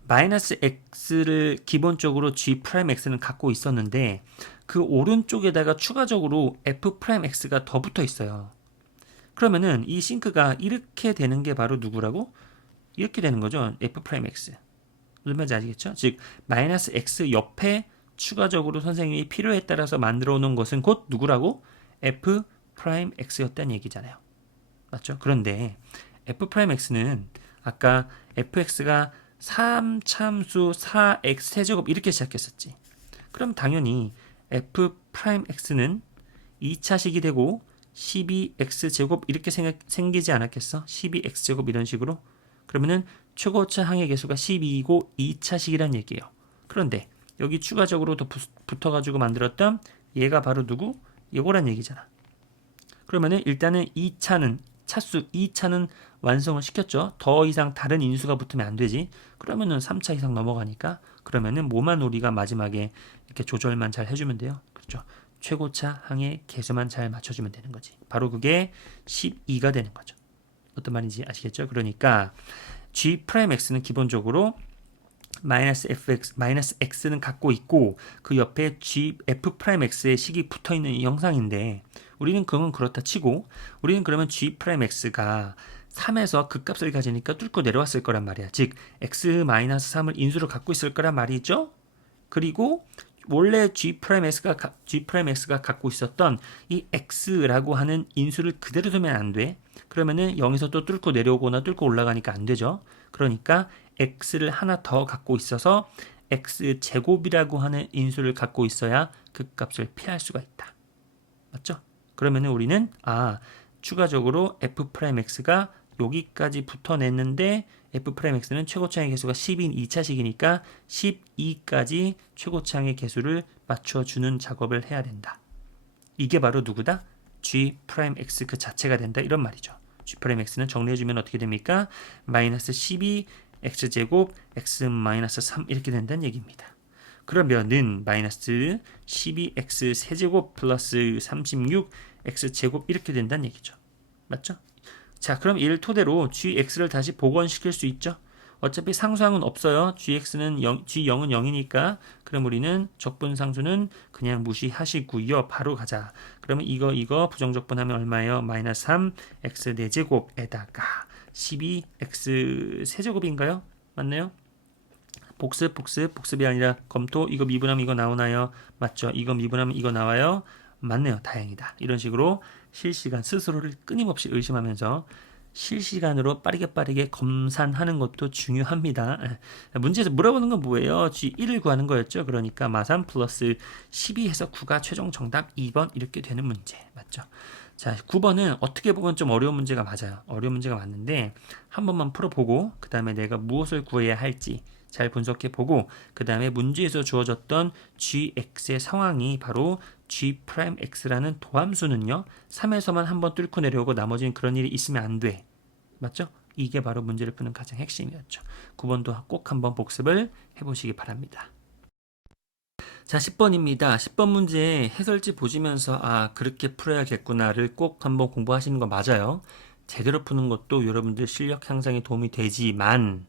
마이너스 x를 기본적으로 g 프라임 x는 갖고 있었는데 그 오른쪽에다가 추가적으로 f 프라임 x가 더 붙어 있어요. 그러면은 이 싱크가 이렇게 되는 게 바로 누구라고? 이렇게 되는 거죠. f 프라임 x. 무슨 말인지 아시겠죠? 즉 마이너스 x 옆에 추가적으로 선생님이 필요에 따라서 만들어 놓은 것은 곧 누구라고? f 프라임 x였다는 얘기잖아요. 맞죠? 그런데 f 프라임 x는 아까 fx가 3참수 4x 세제곱 이렇게 시작했었지. 그럼 당연히 f 프라임 x는 2차식이 되고 12x 제곱 이렇게 생기지 않았겠어? 12x 제곱 이런 식으로. 그러면은 최고차 항의 개수가 12이고 2차식이란 얘기예요. 그런데 여기 추가적으로 더 붙어가지고 만들었던 얘가 바로 누구? 이거란 얘기잖아. 그러면은 일단은 2차는 차수 2차는 완성을 시켰죠. 더 이상 다른 인수가 붙으면 안 되지. 그러면은 3차 이상 넘어가니까 그러면은 뭐만 우리가 마지막에 이렇게 조절만 잘 해주면 돼요. 그렇죠. 최고차 항의 개수만 잘 맞춰주면 되는 거지. 바로 그게 12가 되는 거죠. 어떤 말인지 아시겠죠? 그러니까 g 프라임 x는 기본적으로 마이너스 fx, 마이너스 x는 갖고 있고 그 옆에 f 프라임 x의 식이 붙어 있는 영상인데 우리는 그건 그렇다 치고 우리는 그러면 g 프라임 x가 3에서 그 값을 가지니까 뚫고 내려왔을 거란 말이야. 즉 x 마이너스 3을 인수로 갖고 있을 거란 말이죠. 그리고 원래 g 프라임 x가 갖고 있었던 이 x라고 하는 인수를 그대로 두면 안 돼. 그러면은 0에서 또 뚫고 내려오거나 뚫고 올라가니까 안 되죠. 그러니까 x를 하나 더 갖고 있어서 x 제곱이라고 하는 인수를 갖고 있어야 그 값을 피할 수가 있다. 맞죠? 그러면은 우리는 추가적으로 f 프라임 x가 여기까지 붙어냈는데 f 프라임 x는 최고차항의 개수가 10인 2차식이니까 12까지 최고차항의 개수를 맞춰주는 작업을 해야 된다. 이게 바로 누구다? g 프라임 x 그 자체가 된다 이런 말이죠. g 프라임 x는 정리해주면 어떻게 됩니까? 마이너스 12 x제곱 x 마이너스 3 이렇게 된다는 얘기입니다. 그러면은 마이너스 12x 세제곱 플러스 36 x제곱 이렇게 된다는 얘기죠. 맞죠? 자, 그럼 이를 토대로 gx를 다시 복원시킬 수 있죠. 어차피 상수항은 없어요. gx는 0, g0은 0이니까 그럼 우리는 적분상수는 그냥 무시하시고요. 바로 가자. 그러면 이거 부정적분하면 얼마예요? 마이너스 3 x 4제곱에다가 12x 세제곱인가요? 맞나요? 복습이 아니라 검토. 이거 미분하면 이거 나오나요? 맞죠? 이거 미분하면 이거 나와요? 맞네요. 다행이다. 이런 식으로 실시간 스스로를 끊임없이 의심하면서 실시간으로 빠르게 검산하는 것도 중요합니다. 문제에서 물어보는 건 뭐예요? G1을 구하는 거였죠. 그러니까 마3 플러스 12해서 9가 최종 정답 2번 이렇게 되는 문제. 맞죠? 자, 9번은 어떻게 보면 좀 어려운 문제가 맞아요. 어려운 문제가 맞는데 한 번만 풀어보고 그 다음에 내가 무엇을 구해야 할지 잘 분석해보고 그 다음에 문제에서 주어졌던 gx의 상황이 바로 g 프라임 x라는 도함수는요 3에서만 한번 뚫고 내려오고 나머지는 그런 일이 있으면 안 돼. 맞죠? 이게 바로 문제를 푸는 가장 핵심이었죠. 9번도 꼭 한번 복습을 해보시기 바랍니다. 자, 10번입니다. 10번 문제 해설지 보시면서 그렇게 풀어야겠구나를 꼭 한번 공부하시는 거 맞아요. 제대로 푸는 것도 여러분들 실력 향상에 도움이 되지만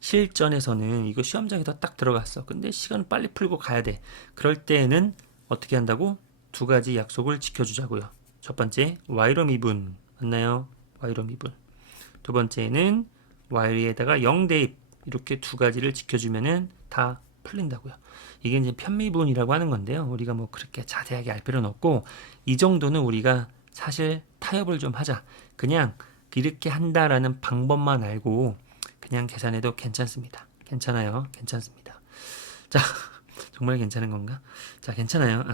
실전에서는 이거 시험장에다 딱 들어갔어. 근데 시간을 빨리 풀고 가야 돼. 그럴 때에는 어떻게 한다고? 두 가지 약속을 지켜주자고요. 첫 번째, y로 미분. 맞나요? y로 미분. 두 번째는 y에다가 0 대입. 이렇게 두 가지를 지켜주면은 다 풀린다고요. 이게 이제 편미분이라고 하는 건데요. 우리가 뭐 그렇게 자세하게 알 필요는 없고, 이 정도는 우리가 사실 타협을 좀 하자. 그냥 이렇게 한다라는 방법만 알고 그냥 계산해도 괜찮습니다. 괜찮아요. 괜찮습니다. 자, 정말 괜찮은 건가? 자, 괜찮아요.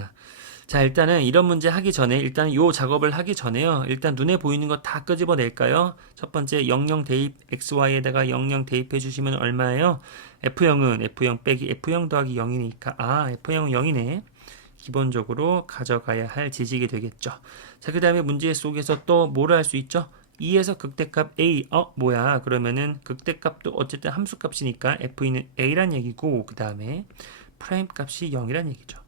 자, 일단은 이런 문제 하기 전에 일단 요 작업을 하기 전에요. 일단 눈에 보이는 거 다 끄집어낼까요? 첫 번째 00 대입 xy에다가 00 대입해 주시면 얼마예요? f0은 f0 빼기 f0 더하기 0이니까 f0은 0이네. 기본적으로 가져가야 할 지식이 되겠죠. 자, 그 다음에 문제 속에서 또 뭐를 할 수 있죠? 2에서 극대값 a 뭐야? 그러면은 극대값도 어쨌든 함수값이니까 f는 a란 얘기고 그 다음에 프라임 값이 0이란 얘기죠.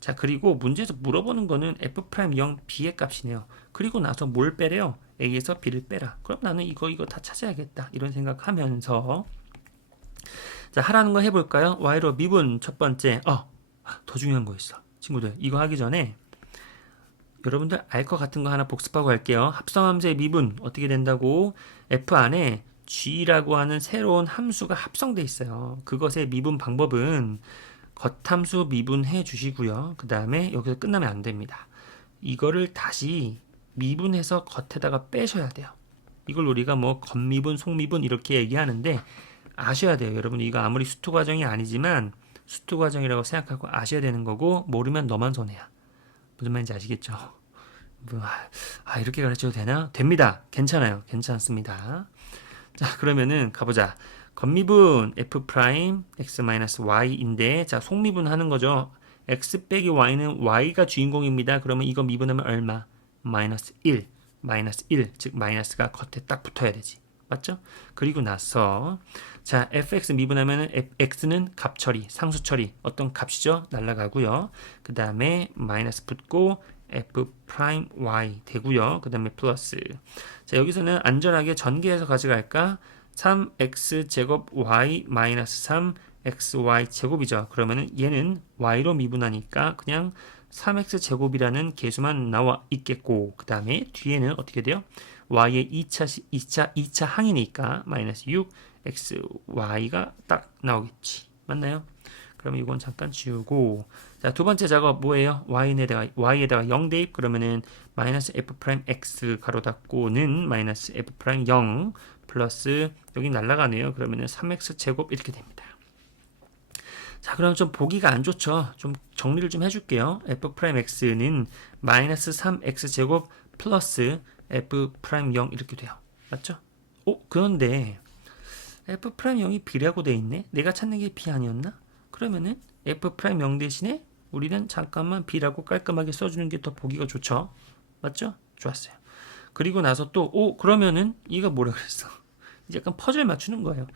자, 그리고 문제에서 물어보는 거는 f 프라임 0 b의 값이네요. 그리고 나서 뭘 빼래요? a에서 b를 빼라. 그럼 나는 이거 다 찾아야겠다. 이런 생각하면서 자, 하라는 거 해볼까요? y로 미분 첫 번째. 더 중요한 거 있어. 친구들, 이거 하기 전에 여러분들 알 것 같은 거 하나 복습하고 할게요. 합성함수의 미분 어떻게 된다고? f 안에 g라고 하는 새로운 함수가 합성돼 있어요. 그것의 미분 방법은 겉함수 미분해 주시고요. 그 다음에 여기서 끝나면 안 됩니다. 이거를 다시 미분해서 겉에다가 빼셔야 돼요. 이걸 우리가 뭐 겉미분, 속미분 이렇게 얘기하는데 아셔야 돼요. 여러분 이거 아무리 수투 과정이 아니지만 수투 과정이라고 생각하고 아셔야 되는 거고 모르면 너만 손해야. 무슨 말인지 아시겠죠? 이렇게 가르쳐도 되나? 됩니다. 괜찮아요. 괜찮습니다. 자, 그러면은 가보자. 겉미분 f 프라임 x-y인데 자, 속미분 하는 거죠. x 빼기 y는 y가 주인공입니다. 그러면 이거 미분하면 얼마? 마이너스 1. 즉 마이너스가 겉에 딱 붙어야 되지. 맞죠? 그리고 나서 자, fx 미분하면은 x는 값 처리, 상수 처리 어떤 값이죠? 날라가고요. 그 다음에 마이너스 붙고 f 프라임 y 되고요. 그 다음에 플러스. 자, 여기서는 안전하게 전개해서 가져갈까? 3x 제곱 y 마이너스 3 xy 제곱이죠. 그러면은 얘는 y로 미분하니까 그냥 3x 제곱이라는 계수만 나와 있겠고, 그 다음에 뒤에는 어떻게 돼요? y의 2차 항이니까 마이너스 6 xy가 딱 나오겠지. 맞나요? 그럼 이건 잠깐 지우고, 자, 두 번째 작업 뭐예요? y에다가 0 대입. 그러면은 마이너스 f 프라임 x 가로 닫고는 마이너스 f 프라임 0 플러스 여기 날라가네요. 그러면은 3x 제곱 이렇게 됩니다. 자, 그럼 좀 보기가 안 좋죠? 좀 정리를 좀 해줄게요. f 프라임 x는 마이너스 3x 제곱 플러스 f 프라임 0 이렇게 돼요. 맞죠? 그런데 f 프라임 0이 b라고 돼 있네. 내가 찾는 게 b 아니었나? 그러면은 f 프라임 0 대신에 우리는 잠깐만 b라고 깔끔하게 써주는 게 더 보기가 좋죠. 맞죠? 좋았어요. 그리고 나서 또 그러면은 이거 뭐라 그랬어? 이제 약간 퍼즐 맞추는 거예요.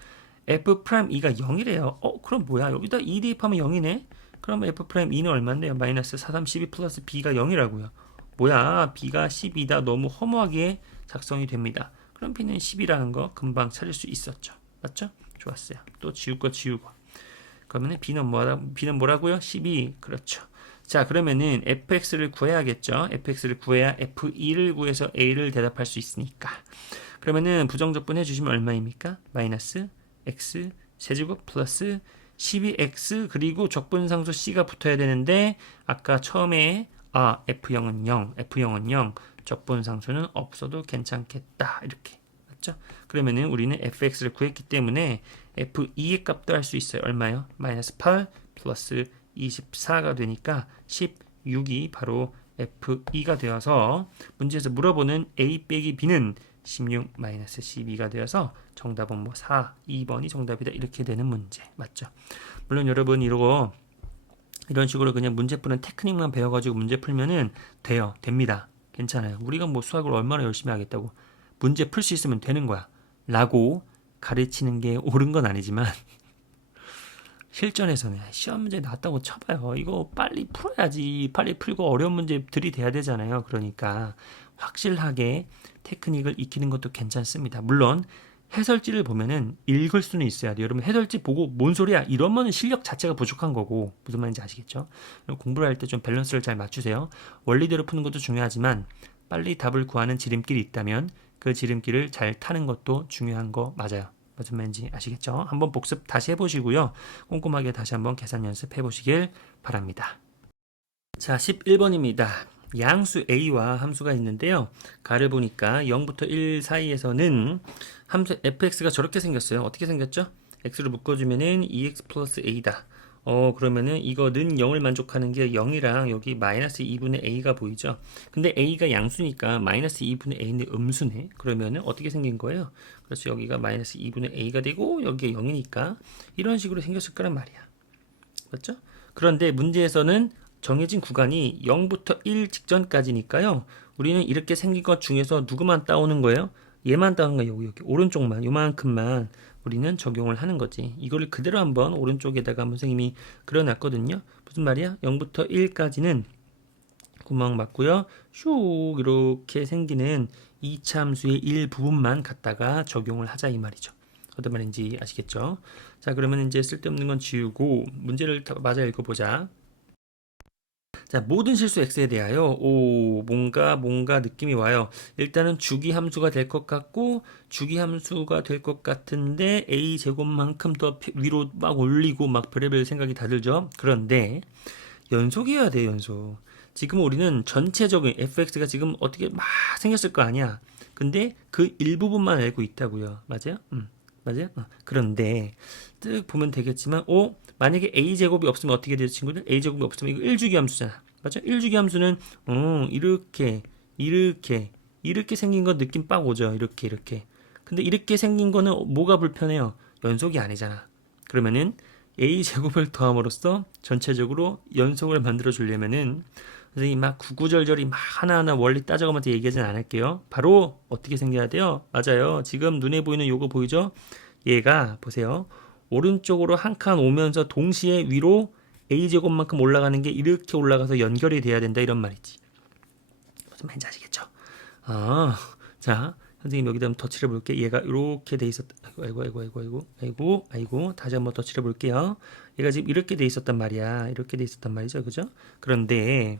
f 프라임 2가 0이래요. 그럼 뭐야? 여기다 2 대입하면 0이네. 그러면 f 프라임 2는 얼마인데요? 마이너스 4, 3, 12 플러스 b가 0이라고요. 뭐야? b가 12다. 너무 허무하게 작성이 됩니다. 그럼 b는 10이라는 거 금방 찾을 수 있었죠. 맞죠? 좋았어요. 또 지울 거 지우고. 그러면은 b는 뭐라고요? 12. 그렇죠. 자, 그러면은 fx를 구해야겠죠. fx를 구해야 f2를 구해서 a를 대답할 수 있으니까. 그러면은 부정적분 해주시면 얼마입니까? 마이너스 x 세제곱 플러스 12x 그리고 적분상수 c가 붙어야 되는데 아까 처음에 f0은 0 적분상수는 없어도 괜찮겠다 이렇게 맞죠? 그러면은 우리는 fx를 구했기 때문에 f2의 값도 할 수 있어요. 얼마요? 마이너스 8 플러스 24가 되니까 16이 바로 f2가 되어서 문제에서 물어보는 a 빼기 b는 16 마이너스 12가 되어서 정답은 2번이 정답이다 이렇게 되는 문제 맞죠? 물론 여러분 이런 식으로 그냥 문제 푸는 테크닉만 배워가지고 문제 풀면은 됩니다. 괜찮아요. 우리가 수학을 얼마나 열심히 하겠다고 문제 풀 수 있으면 되는 거야 라고 가르치는 게 옳은 건 아니지만 실전에서는 시험 문제 나왔다고 쳐봐요. 이거 빨리 풀어야지. 빨리 풀고 어려운 문제 들이대야 되잖아요. 그러니까 확실하게 테크닉을 익히는 것도 괜찮습니다. 물론 해설지를 보면은 읽을 수는 있어야 돼요. 여러분 해설지 보고 뭔 소리야 이러면 실력 자체가 부족한 거고 무슨 말인지 아시겠죠? 공부를 할 때 좀 밸런스를 잘 맞추세요. 원리대로 푸는 것도 중요하지만 빨리 답을 구하는 지름길이 있다면 그 지름길을 잘 타는 것도 중요한 거 맞아요. 무슨 말인지 아시겠죠? 한번 복습 다시 해보시고요. 꼼꼼하게 다시 한번 계산 연습해 보시길 바랍니다. 자, 11번입니다. 양수 a와 함수가 있는데요. 가를 보니까 0부터 1 사이에서는 함수 fx가 저렇게 생겼어요. 어떻게 생겼죠? x를 묶어주면은 2x 플러스 a다. 그러면은 이거는 0을 만족하는 게 0이랑 여기 마이너스 2분의 a가 보이죠? 근데 a가 양수니까 마이너스 2분의 a는 음수네. 그러면은 어떻게 생긴 거예요? 그래서 여기가 마이너스 2분의 a가 되고 여기가 0이니까 이런 식으로 생겼을 거란 말이야. 맞죠? 그런데 문제에서는 정해진 구간이 0부터 1 직전까지니까요. 우리는 이렇게 생긴 것 중에서 누구만 따오는 거예요? 얘만 따오는 거예요. 여기 오른쪽만 요만큼만 우리는 적용을 하는 거지. 이거를 그대로 한번 오른쪽에다가 선생님이 그려놨거든요. 무슨 말이야? 0부터 1까지는 구멍 맞고요. 슉 이렇게 생기는 이차 함수의 일부분만 갖다가 적용을 하자 이 말이죠. 어떤 말인지 아시겠죠? 자, 그러면 이제 쓸데없는 건 지우고 문제를 맞아 읽어보자. 자, 모든 실수 x에 대하여 뭔가 느낌이 와요. 일단은 주기 함수가 될 것 같고 주기 함수가 될 것 같은데 a 제곱만큼 더 위로 막 올리고 막 별의별 생각이 다 들죠. 그런데 연속이어야 돼, 연속. 지금 우리는 전체적인 fx가 지금 어떻게 막 생겼을 거 아니야. 근데 그 일부분만 알고 있다고요. 맞아요? 맞아요? 그런데 뜩 보면 되겠지만 만약에 a제곱이 없으면 어떻게 돼요, 친구들? a제곱이 없으면 이거 1주기 함수잖아. 맞죠? 1주기 함수는 이렇게 생긴 거 느낌 빡 오죠. 이렇게. 근데 이렇게 생긴 거는 뭐가 불편해요? 연속이 아니잖아. 그러면은 a제곱을 더함으로써 전체적으로 연속을 만들어 주려면은 선생님 막 구구절절히 막 하나하나 원리 따져가면서 얘기하진 않을게요. 바로 어떻게 생겨야 돼요? 맞아요. 지금 눈에 보이는 요거 보이죠? 얘가 보세요. 오른쪽으로 한 칸 오면서 동시에 위로 a제곱만큼 올라가는 게 이렇게 올라가서 연결이 돼야 된다 이런 말이지. 무슨 말인지 아시겠죠? 자, 선생님 여기다 덧칠해 볼게. 얘가 이렇게 돼 있었다. 아이고. 다시 한번 덧칠해 볼게요. 얘가 지금 이렇게 돼 있었단 말이야. 이렇게 돼 있었단 말이죠, 그죠? 그런데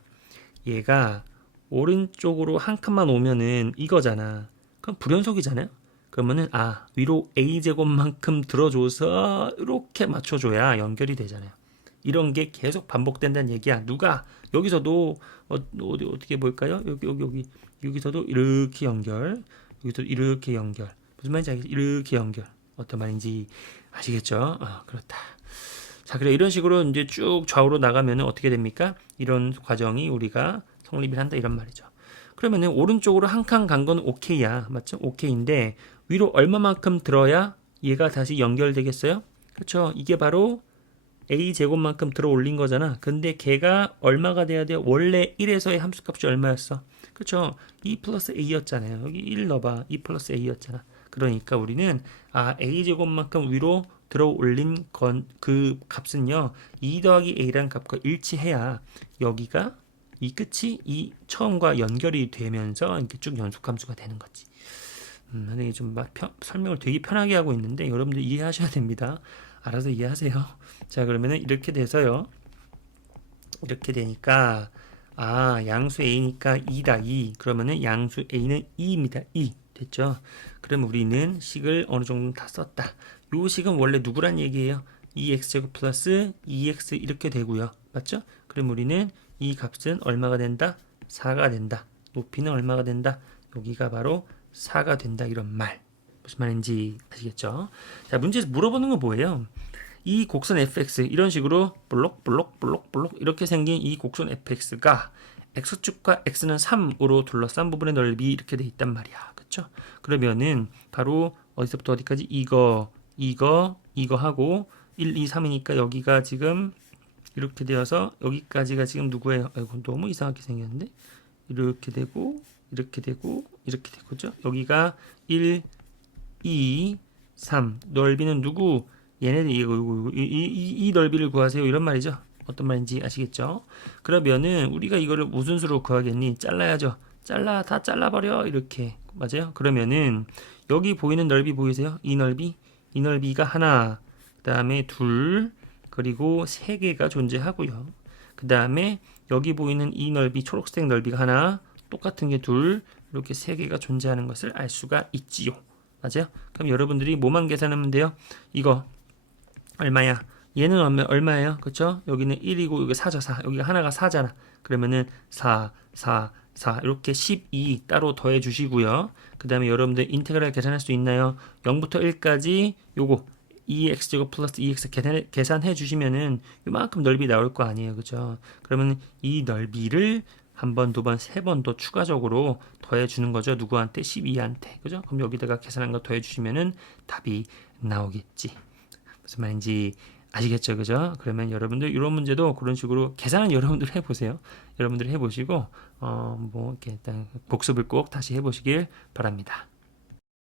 얘가 오른쪽으로 한 칸만 오면은 이거잖아. 그럼 불연속이잖아요. 그러면은 위로 a제곱만큼 들어줘서 이렇게 맞춰줘야 연결이 되잖아요. 이런 게 계속 반복된다는 얘기야. 누가 여기서도 어떻게 볼까요? 여기서도 이렇게 연결, 여기서 이렇게 연결. 무슨 말인지 알겠죠? 이렇게 연결. 어떤 말인지 아시겠죠? 그렇다. 자, 그래 이런 식으로 이제 쭉 좌우로 나가면은 어떻게 됩니까? 이런 과정이 우리가 성립을 한다 이런 말이죠. 그러면은 오른쪽으로 한 칸 간 건 오케이야, 맞죠? 오케이인데 위로 얼마만큼 들어야 얘가 다시 연결되겠어요? 그렇죠? 이게 바로 a 제곱만큼 들어 올린 거잖아. 근데 걔가 얼마가 돼야 돼요? 원래 1에서의 함수값이 얼마였어? 그렇죠? 2 플러스 a였잖아요. 여기 1 넣어봐. 2 플러스 a였잖아. 그러니까 우리는 a 제곱만큼 위로 들어 올린 그 값은요 2 더하기 a라는 값과 일치해야 여기가 이 끝이 이 처음과 연결이 되면서 이렇게 쭉 연속함수가 되는 거지. 선생님이 좀 설명을 되게 편하게 하고 있는데 여러분들 이해하셔야 됩니다. 알아서 이해하세요. 자, 그러면은 이렇게 돼서요. 이렇게 되니까 양수 a니까 2다 2. 그러면은 양수 a는 2입니다. 2. 됐죠? 그럼 우리는 식을 어느 정도 다 썼다. 요 식은 원래 누구란 얘기예요? 2x제곱 플러스 2x 이렇게 되고요. 맞죠? 그럼 우리는 이 값은 얼마가 된다? 4가 된다. 높이는 얼마가 된다? 여기가 바로 4가 된다. 이런 말. 무슨 말인지 아시겠죠? 자, 문제에서 물어보는 건 뭐예요? 이 곡선 fx 이런 식으로 볼록 이렇게 생긴 이 곡선 fx가 x축과 x는 3으로 둘러싼 부분의 넓이 이렇게 돼 있단 말이야. 그렇죠? 그러면은 바로 어디서부터 어디까지 이거 하고 1, 2, 3이니까 여기가 지금 이렇게 되어서 여기까지가 지금 누구예요? 아이고 너무 이상하게 생겼는데 이렇게 되고 그죠? 여기가 1, 2, 3 넓이는 누구? 얘네들 이 넓이를 구하세요 이런 말이죠. 어떤 말인지 아시겠죠? 그러면은 우리가 이거를 무슨 수로 구하겠니? 잘라야죠. 다 잘라버려 이렇게. 맞아요? 그러면은 여기 보이는 넓이 보이세요? 이 넓이가 하나, 그 다음에 둘, 그리고 세 개가 존재하고요. 그 다음에 여기 보이는 이 넓이, 초록색 넓이가 하나, 똑같은 게 둘, 이렇게 세 개가 존재하는 것을 알 수가 있지요. 맞아요? 그럼 여러분들이 뭐만 계산하면 돼요? 이거 얼마야? 얘는 얼마예요? 그쵸? 여기는 1이고 여기 4죠. 4. 여기가 하나가 4잖아. 그러면은 4 이렇게 12 따로 더해 주시고요. 그 다음에 여러분들 인테그랄 계산할 수 있나요? 0부터 1까지 요거 2x제곱 플러스 2x 계산해 주시면은 요만큼 넓이 나올 거 아니에요. 그죠? 그러면 이 넓이를 한 번, 두 번, 세 번 더 추가적으로 더해 주는 거죠. 누구한테? 12한테. 그죠? 그럼 여기다가 계산한 거 더해 주시면은 답이 나오겠지. 무슨 말인지 아시겠죠? 그죠? 그러면 여러분들 이런 문제도 그런 식으로 계산은 여러분들 해보세요. 여러분들 해보시고 이렇게 일단 복습을 꼭 다시 해보시길 바랍니다.